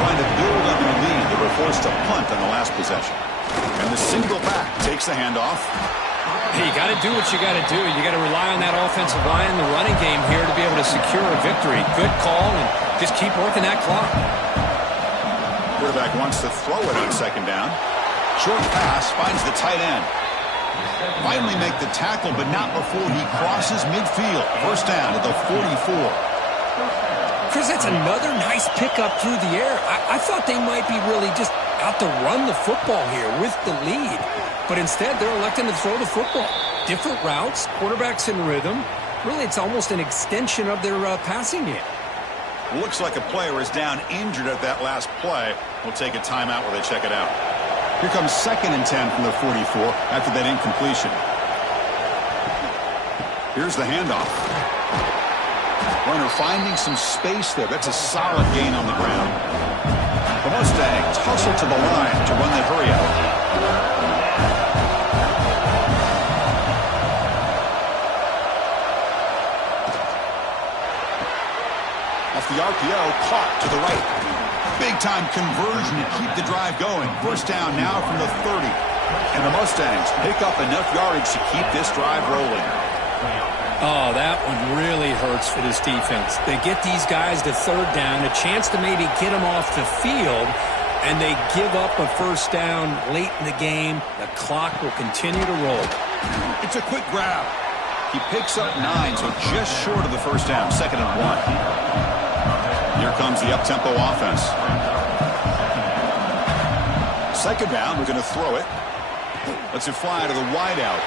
Trying to build on their lead. They were forced to punt on the last possession. And the single back takes the handoff. Hey, you got to do what you got to do. You got to rely on that offensive line, the running game here to be able to secure a victory. Good call, and just keep working that clock. Quarterback wants to throw it on 2nd down. Short pass finds the tight end. Finally make the tackle, but not before he crosses midfield. First down at the 44. Chris, that's another nice pickup through the air. I thought they might be really just out to run the football here with the lead. But instead, they're electing to throw the football. Different routes, quarterbacks in rhythm. Really, it's almost an extension of their passing game. Looks like a player is down injured at that last play. We'll take a timeout while they check it out. Here comes 2nd and 10 from the 44 after that incompletion. Here's the handoff. Runner finding some space there. That's a solid gain on the ground. The Mustangs hustle to the line to run the hurry out. Off the RPO, caught to the right. Big-time conversion to keep the drive going. First down now from the 30. And the Mustangs pick up enough yardage to keep this drive rolling. Oh, that one really hurts for this defense. They get these guys to 3rd down, a chance to maybe get them off the field, and they give up a first down late in the game. The clock will continue to roll. It's a quick grab. He picks up 9, so just short of the first down, 2nd and 1. Here comes the up-tempo offense. 2nd down, we're going to throw it. Lets it fly to the wideout.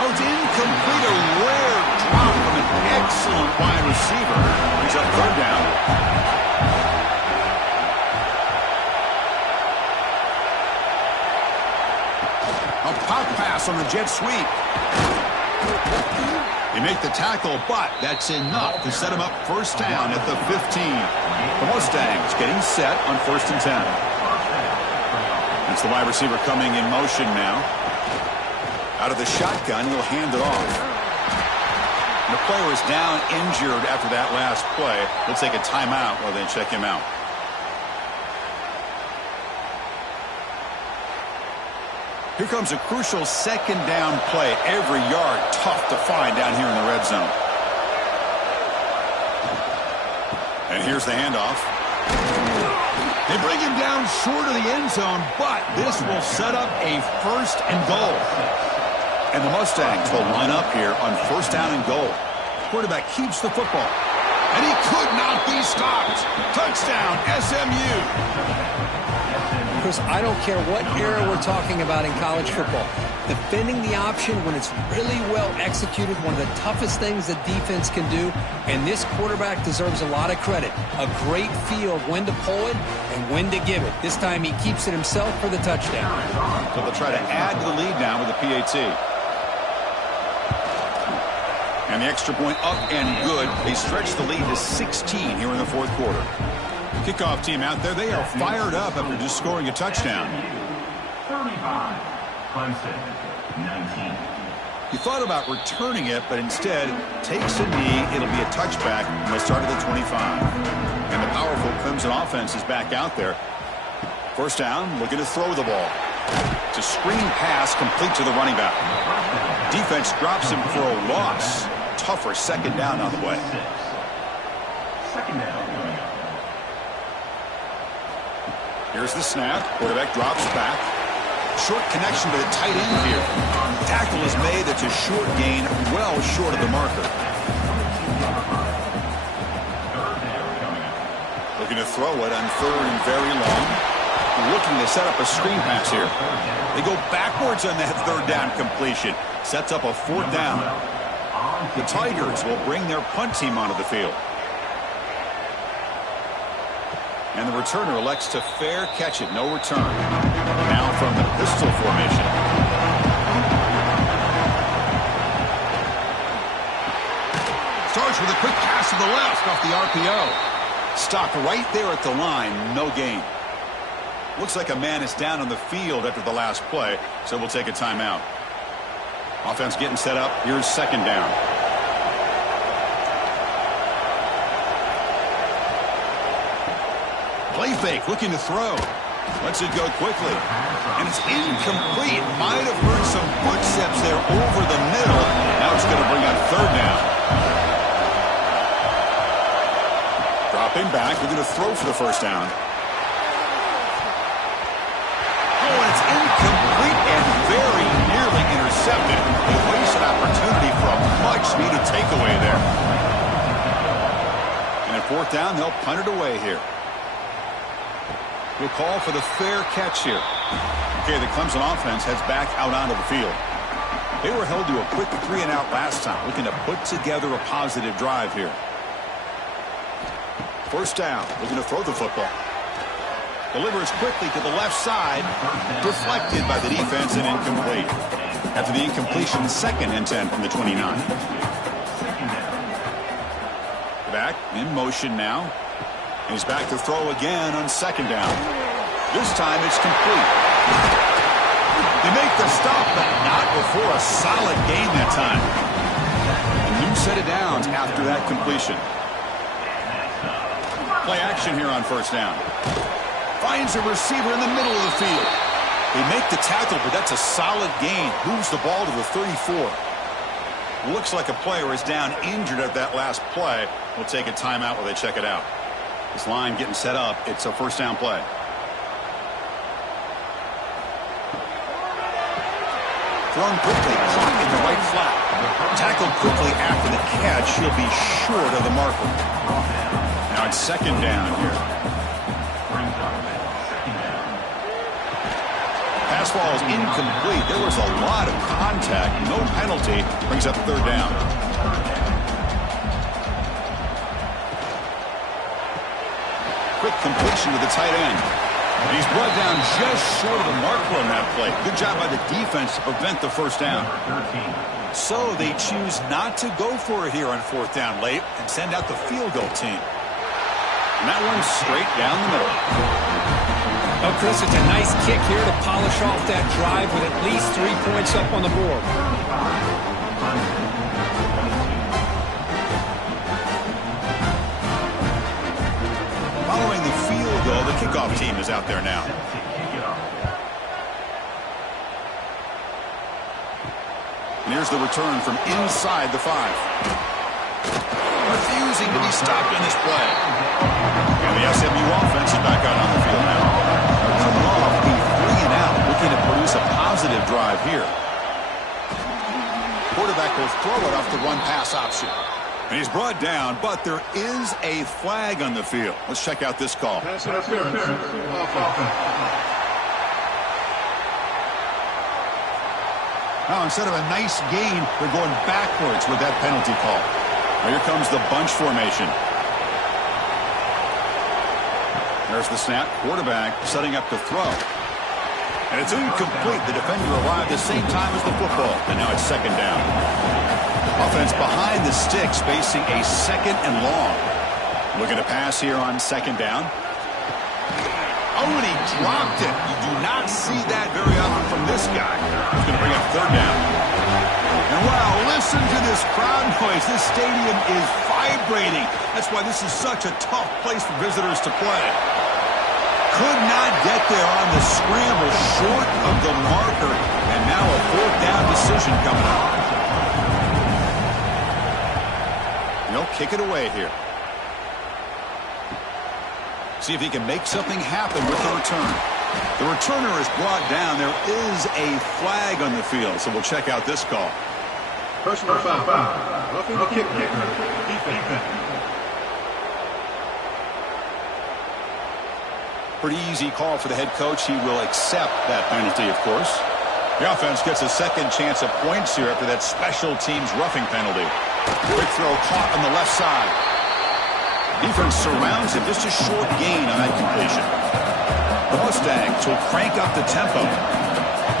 Oh, it's incomplete. A rare drop from an excellent wide receiver. He's up 3rd down. A pop pass on the jet sweep. They make the tackle, but that's enough to set him up first down at the 15. The Mustangs getting set on 1st and 10. That's the wide receiver coming in motion now. Out of the shotgun, he'll hand it off. And the player is down injured after that last play. We'll take a timeout while they check him out. Here comes a crucial second down play. Every yard tough to find down here in the red zone. And here's the handoff. They bring him down short of the end zone, but this will set up a 1st and goal. And the Mustangs will line up here on 1st down and goal. Quarterback keeps the football. And he could not be stopped. Touchdown, SMU. Chris, I don't care what era we're talking about in college football. Defending the option when it's really well executed, one of the toughest things that defense can do, and this quarterback deserves a lot of credit. A great feel of when to pull it and when to give it. This time he keeps it himself for the touchdown. So they'll try to add to the lead now with a PAT. And the extra point up and good. They stretch the lead to 16 here in the 4th quarter. Kickoff team out there, they are fired up after just scoring a touchdown. 35, Clemson, 19. He thought about returning it, but instead takes a knee. It'll be a touchback, and they'll start at the 25. And the powerful Clemson offense is back out there. 1st down, looking to throw the ball. It's a screen pass complete to the running back. Defense drops him for a loss. Tougher 2nd down on the way. 2nd down. Here's the snap. Quarterback drops back. Short connection to the tight end here. Tackle is made. That's a short gain, well short of the marker. Looking to throw it on 3rd and very long. Looking to set up a screen pass here. They go backwards on that 3rd down completion. Sets up a 4th down. The Tigers will bring their punt team onto the field. And the returner elects to fair catch it. No return. Now from the pistol formation. Starts with a quick pass to the left off the RPO. Stopped right there at the line. No gain. Looks like a man is down on the field after the last play, so we'll take a timeout. Offense getting set up. Here's 2nd down. Play fake, looking to throw. Lets it go quickly. And it's incomplete. Might have heard some footsteps there over the middle. Now it's going to bring up 3rd down. Dropping back, looking to throw for the 1st down. Oh, and it's incomplete and very nearly intercepted. He wasted opportunity for a much-needed takeaway there. And at 4th down, they'll punt it away here. We'll call for the fair catch here. Okay, the Clemson offense heads back out onto the field. They were held to a quick 3-and-out last time, looking to put together a positive drive here. 1st down, looking to throw the football. Delivers quickly to the left side, deflected by the defense and incomplete. After the incompletion, 2nd and 10 from the 29. Back in motion now. He's back to throw again on 2nd down. This time it's complete. They make the stop, but not before a solid gain that time. A new set of downs after that completion. Play action here on 1st down. Finds a receiver in the middle of the field. They make the tackle, but that's a solid gain. Moves the ball to the 34. Looks like a player is down injured at that last play. We'll take a timeout while they check it out. This line getting set up. It's a 1st down play. Thrown quickly, caught in the right flat. Tackled quickly after the catch. He'll be short of the marker. Now it's 2nd down here. Pass ball is incomplete. There was a lot of contact. No penalty. Brings up 3rd down. Quick completion to the tight end. And he's brought down just short of the marker on that play. Good job by the defense to prevent the 1st down. So they choose not to go for it here on 4th down late and send out the field goal team. And that one's straight down the middle. Oh, Chris, it's a nice kick here to polish off that drive with at least 3 points up on the board. Following the field goal, the kickoff team is out there now. And here's the return from inside the 5. Refusing to be stopped on this play. And the SMU offense is back out on the field now. They're coming off a 3-and-out, looking to produce a positive drive here. Quarterback will throw it off the run-pass option. And he's brought down, but there is a flag on the field. Let's check out this call. Pass interference. Now, instead of a nice gain, they're going backwards with that penalty call. Here comes the bunch formation. There's the snap. Quarterback setting up to throw. And it's incomplete. The defender arrived at the same time as the football. And now it's second down. Offense behind the sticks, facing a 2nd and long. Looking to pass here on 2nd down. Oh, and he dropped it. You do not see that very often from this guy. He's going to bring up 3rd down. And wow, listen to this crowd noise. This stadium is vibrating. That's why this is such a tough place for visitors to play. Could not get there on the scramble, short of the marker. And now a 4th down decision coming up. He'll kick it away here. See if he can make something happen with the return. The returner is brought down. There is a flag on the field, so we'll check out this call. Personal foul. Roughing the kicker. Defense. Pretty easy call for the head coach. He will accept that penalty, of course. The offense gets a second chance at points here after that special teams roughing penalty. Quick throw caught on the left side. Defense surrounds him. Just a short gain on that completion. The Mustangs will crank up the tempo.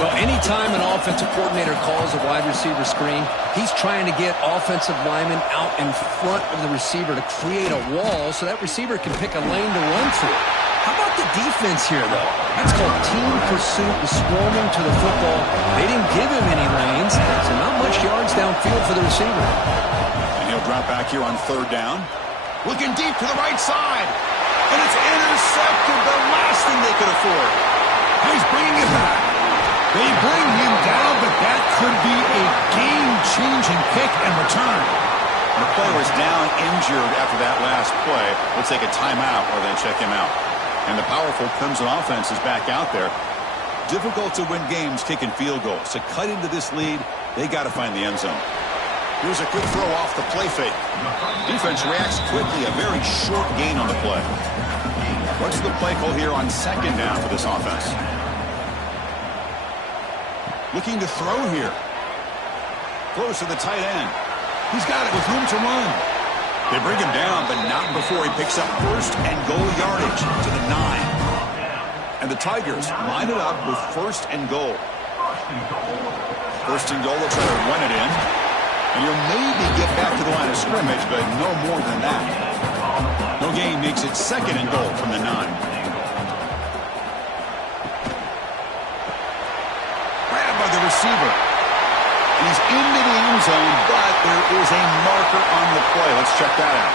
Well, anytime an offensive coordinator calls a wide receiver screen, he's trying to get offensive linemen out in front of the receiver to create a wall so that receiver can pick a lane to run through. How about the defense here, though? That's called team pursuit and swarming to the football. They didn't give him any lanes, so not much yards downfield for the receiver. And he'll drop back here on 3rd down. Looking deep to the right side. And it's intercepted, the last thing they could afford. He's bringing it back. They bring him down, but that could be a game-changing pick and return. The player is down injured after that last play. We'll take a timeout or then check him out. And the powerful Clemson offense is back out there. Difficult to win games kicking field goals. To cut into this lead, they got to find the end zone. Here's a quick throw off the play fake. Defense reacts quickly. A very short gain on the play. What's the play call here on 2nd down for this offense? Looking to throw here. Throws to the tight end. He's got it with room to run. They bring him down, but not before he picks up 1st and goal yardage to the 9. And the Tigers line it up with 1st and goal. 1st and goal, they'll try to run it in. And you'll maybe get back to the line of scrimmage, but no more than that. No gain makes it 2nd and goal from the 9. Grabbed by the receiver. He's into the end zone, but there is a marker on the play. Let's check that out.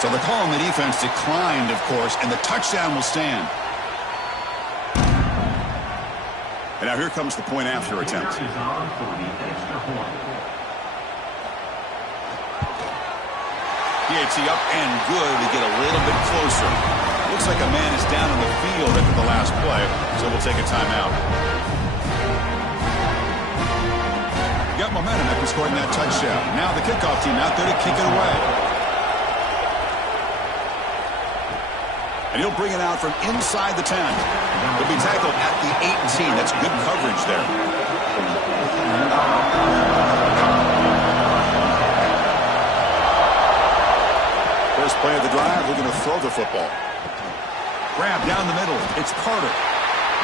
So the call on the defense declined, of course, and the touchdown will stand. And now here comes the point after attempt. PAT up and good to get a little bit closer. Looks like a man is down on the field after the last play, so we'll take a timeout. Got momentum after scoring that touchdown. Now the kickoff team out there to kick it away. And he'll bring it out from inside the 10. He'll be tackled at the 18. That's good coverage there. First play of the drive, we're going to throw the football. Grab down the middle. It's Carter.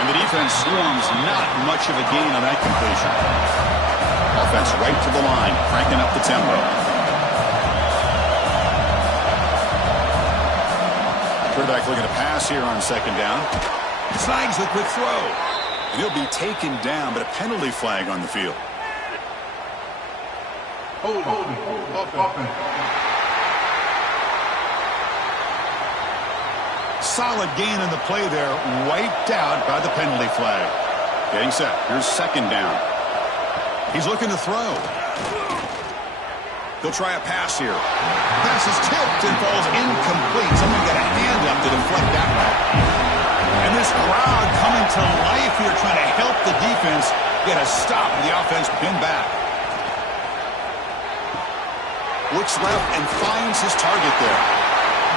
And the defense swarms, not much of a gain on that completion. Offense right to the line, cranking up the tempo. Quarterback looking to pass here on second down. Snags the quick throw. And he'll be taken down, but a penalty flag on the field. Solid gain in the play there, wiped out by the penalty flag. Getting set. Here's second down. He's looking to throw. He'll try a pass here. Pass is tipped and falls incomplete. Someone got a hand up to deflect that one. And this crowd coming to life here, trying to help the defense get a stop. The offense pinned back. Looks left and finds his target there.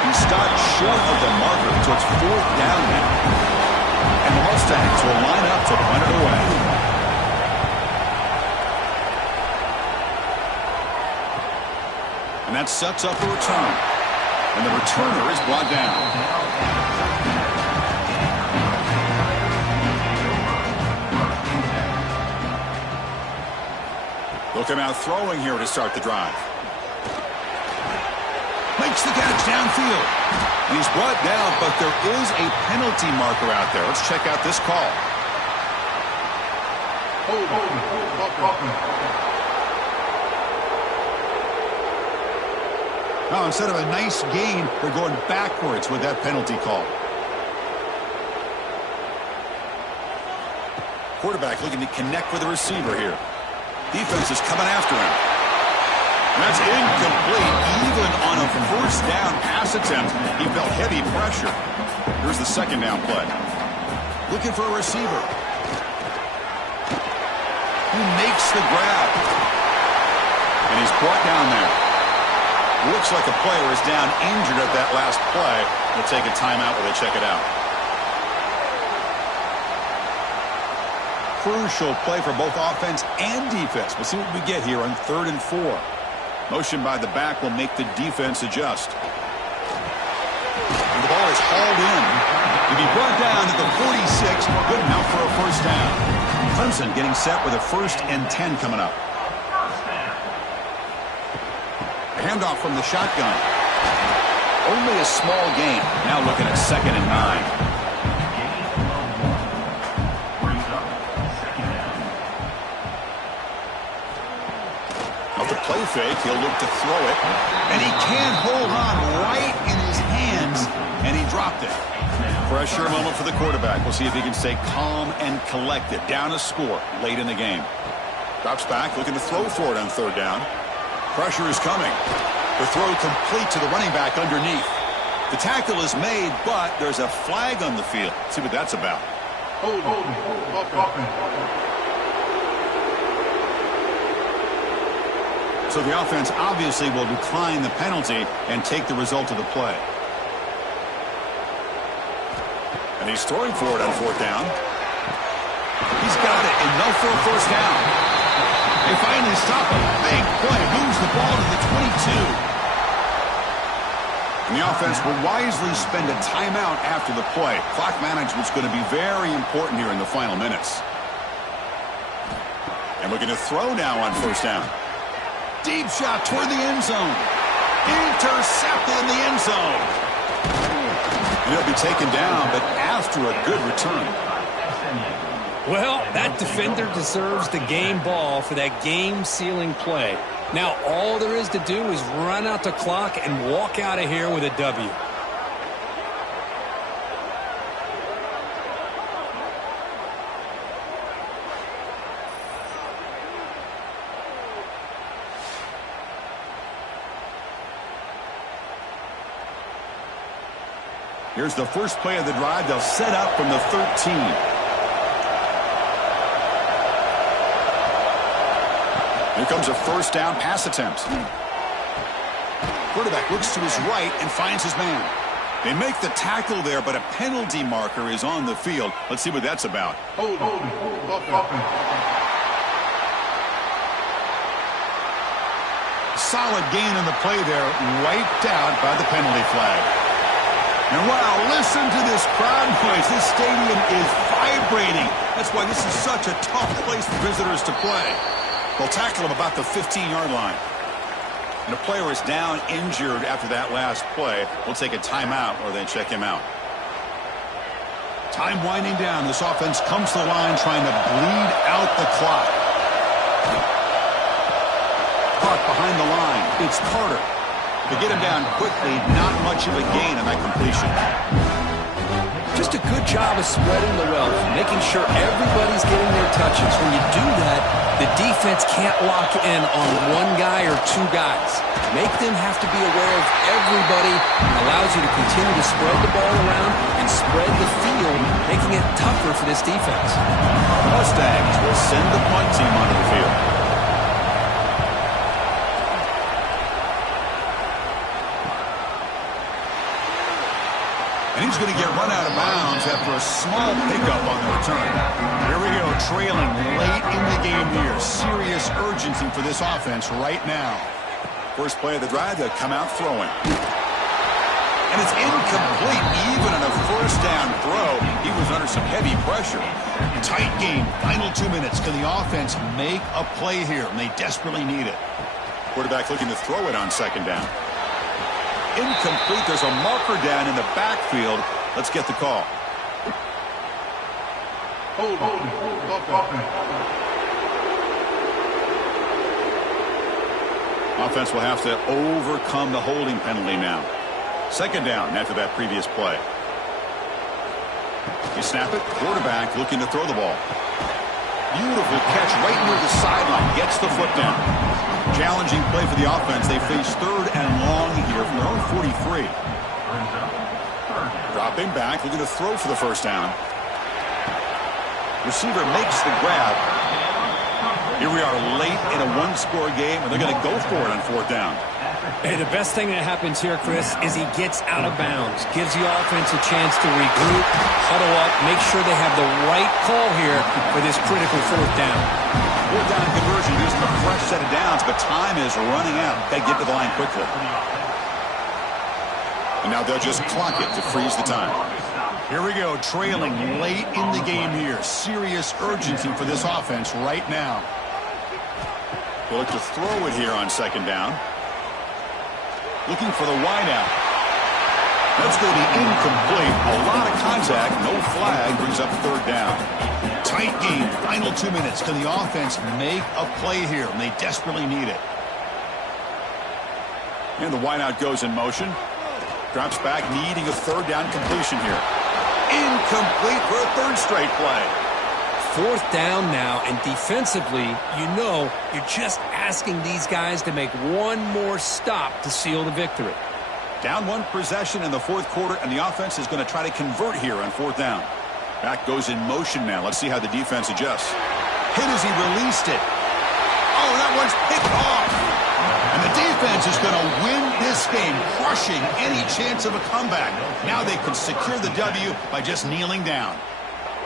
He stopped short of the marker, so it's fourth down now. And the Mustangs will line up to punt it away. And that sets up a return. And the returner is brought down. They'll come out throwing here to start the drive. Makes the catch downfield. And he's brought down, but there is a penalty marker out there. Let's check out this call. Now, instead of a nice gain, they're going backwards with that penalty call. Quarterback looking to connect with the receiver here. Defense is coming after him. And that's incomplete. Even on a first down pass attempt, he felt heavy pressure. Here's the second down play. Looking for a receiver. He makes the grab. And he's brought down there. Looks like a player is down injured at that last play. They'll take a timeout while they check it out. Crucial play for both offense and defense. We'll see what we get here on 3rd and 4. Motion by the back will make the defense adjust. And the ball is hauled in. He'll be brought down at the 46. Good enough for a first down. Clemson getting set with a 1st and 10 coming up. Handoff from the shotgun. Only a small gain. Now looking at 2nd and 9. Off the play fake, he'll look to throw it. And he can't hold on right in his hands. And he dropped it. Pressure moment for the quarterback. We'll see if he can stay calm and collected. Down a score late in the game. Drops back, looking to throw for it on 3rd down. Pressure is coming. The throw complete to the running back underneath. The tackle is made, but there's a flag on the field. Let's see what that's about. So the offense obviously will decline the penalty and take the result of the play. And he's throwing for it on 4th down. He's got it. Enough for a first down. They finally stop him. Big play. Moves the ball to the 22. And the offense will wisely spend a timeout after the play. Clock management's going to be very important here in the final minutes. And looking to throw now on 1st down. Deep shot toward the end zone. Intercepted in the end zone. And he'll be taken down, but after a good return. Well, that defender deserves the game ball for that game-sealing play. Now, all there is to do is run out the clock and walk out of here with a W. Here's the first play of the drive. They'll set up from the 13. Here comes a 1st down pass attempt. Quarterback looks to his right and finds his man. They make the tackle there, but a penalty marker is on the field. Let's see what that's about. Solid gain in the play there, wiped out by the penalty flag. And wow, listen to this crowd noise. This stadium is vibrating. That's why this is such a tough place for visitors to play. They'll tackle him about the 15-yard line. And a player is down injured after that last play. We'll take a timeout or then check him out. Time winding down. This offense comes to the line trying to bleed out the clock. Caught behind the line. It's Carter. To get him down quickly, not much of a gain on that completion. Just a good job of spreading the wealth, making sure everybody's getting their touches. When you do that, the defense can't lock in on one guy or two guys. Make them have to be aware of everybody. It allows you to continue to spread the ball around and spread the field, making it tougher for this defense. Mustangs will send the punt team onto the field. And he's going to get run out of bounds after a small pickup on the return. Here we go, trailing late in the game here. Serious urgency for this offense right now. First play of the drive, they'll come out throwing. And it's incomplete, even on a first down throw. He was under some heavy pressure. Tight game, final 2 minutes. Can the offense make a play here? And they desperately need it. Quarterback looking to throw it on second down. Incomplete. There's a marker down in the backfield. Let's get the call. Hold. Offense will have to overcome the holding penalty now. Second down after that previous play. You snap it. Quarterback looking to throw the ball. Beautiful catch right near the sideline. Gets the foot down. Challenging play for the offense. They face third and long here from their own 43. Dropping back, looking to throw for the first down. Receiver makes the grab. Here we are late in a one-score game, and they're going to go for it on fourth down. Hey, the best thing that happens here, Chris, is he gets out of bounds. Gives the offense a chance to regroup, huddle up, make sure they have the right call here for this critical fourth down. Fourth down conversion using a fresh set of downs, but time is running out. They get to the line quickly. And now they'll just clock it to freeze the time. Here we go, trailing late in the game here. Serious urgency for this offense right now. They'll look to throw it here on second down. Looking for the wideout. That's going to be incomplete. A lot of contact. No flag. Brings up third down. Tight game. Final 2 minutes. Can the offense make a play here? And they desperately need it. And the wideout goes in motion. Drops back, needing a third down completion here. Incomplete for a third straight play. Fourth down now, and defensively, you're just asking these guys to make one more stop to seal the victory. Down one possession in the fourth quarter, and the offense is going to try to convert here on fourth down. Back goes in motion now. Let's see how the defense adjusts. Hit as he released it. Oh, that one's picked off. And the defense is going to win this game, crushing any chance of a comeback. Now they can secure the W by just kneeling down.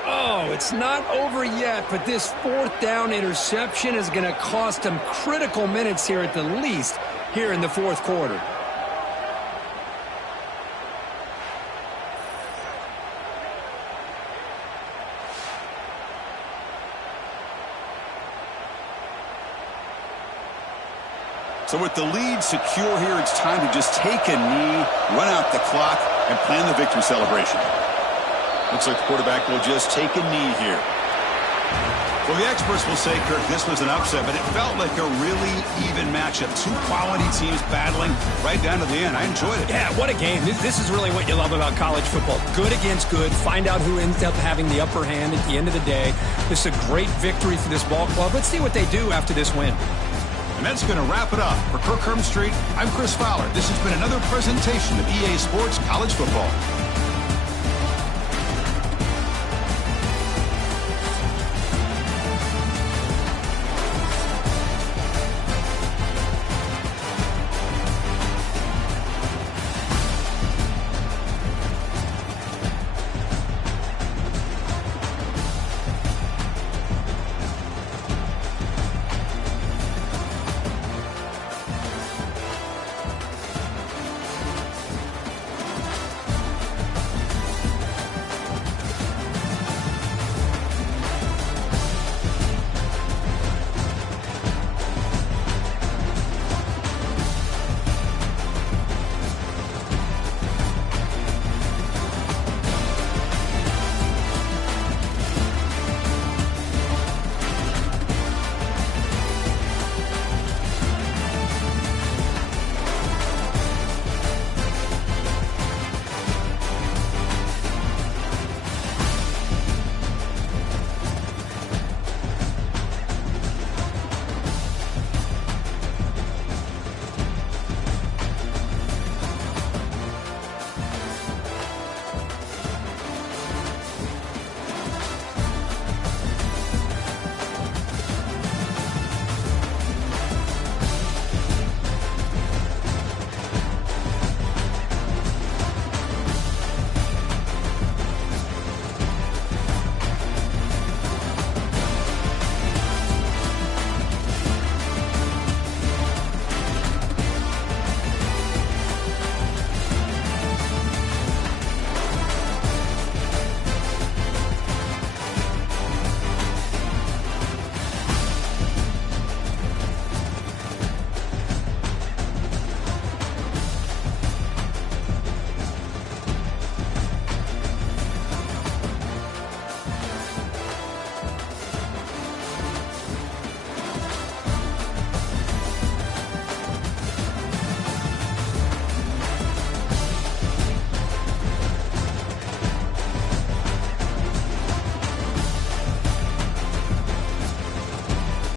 Oh, it's not over yet, but this fourth down interception is going to cost them critical minutes here at the least here in the fourth quarter. So with the lead secure here, it's time to just take a knee, run out the clock, and plan the victory celebration. Looks like the quarterback will just take a knee here. Well, the experts will say, Kirk, this was an upset, but it felt like a really even matchup. Two quality teams battling right down to the end. I enjoyed it. Yeah, what a game. This is really what you love about college football. Good against good. Find out who ends up having the upper hand at the end of the day. This is a great victory for this ball club. Let's see what they do after this win. And that's going to wrap it up. For Kirk Street, I'm Chris Fowler. This has been another presentation of EA Sports College Football.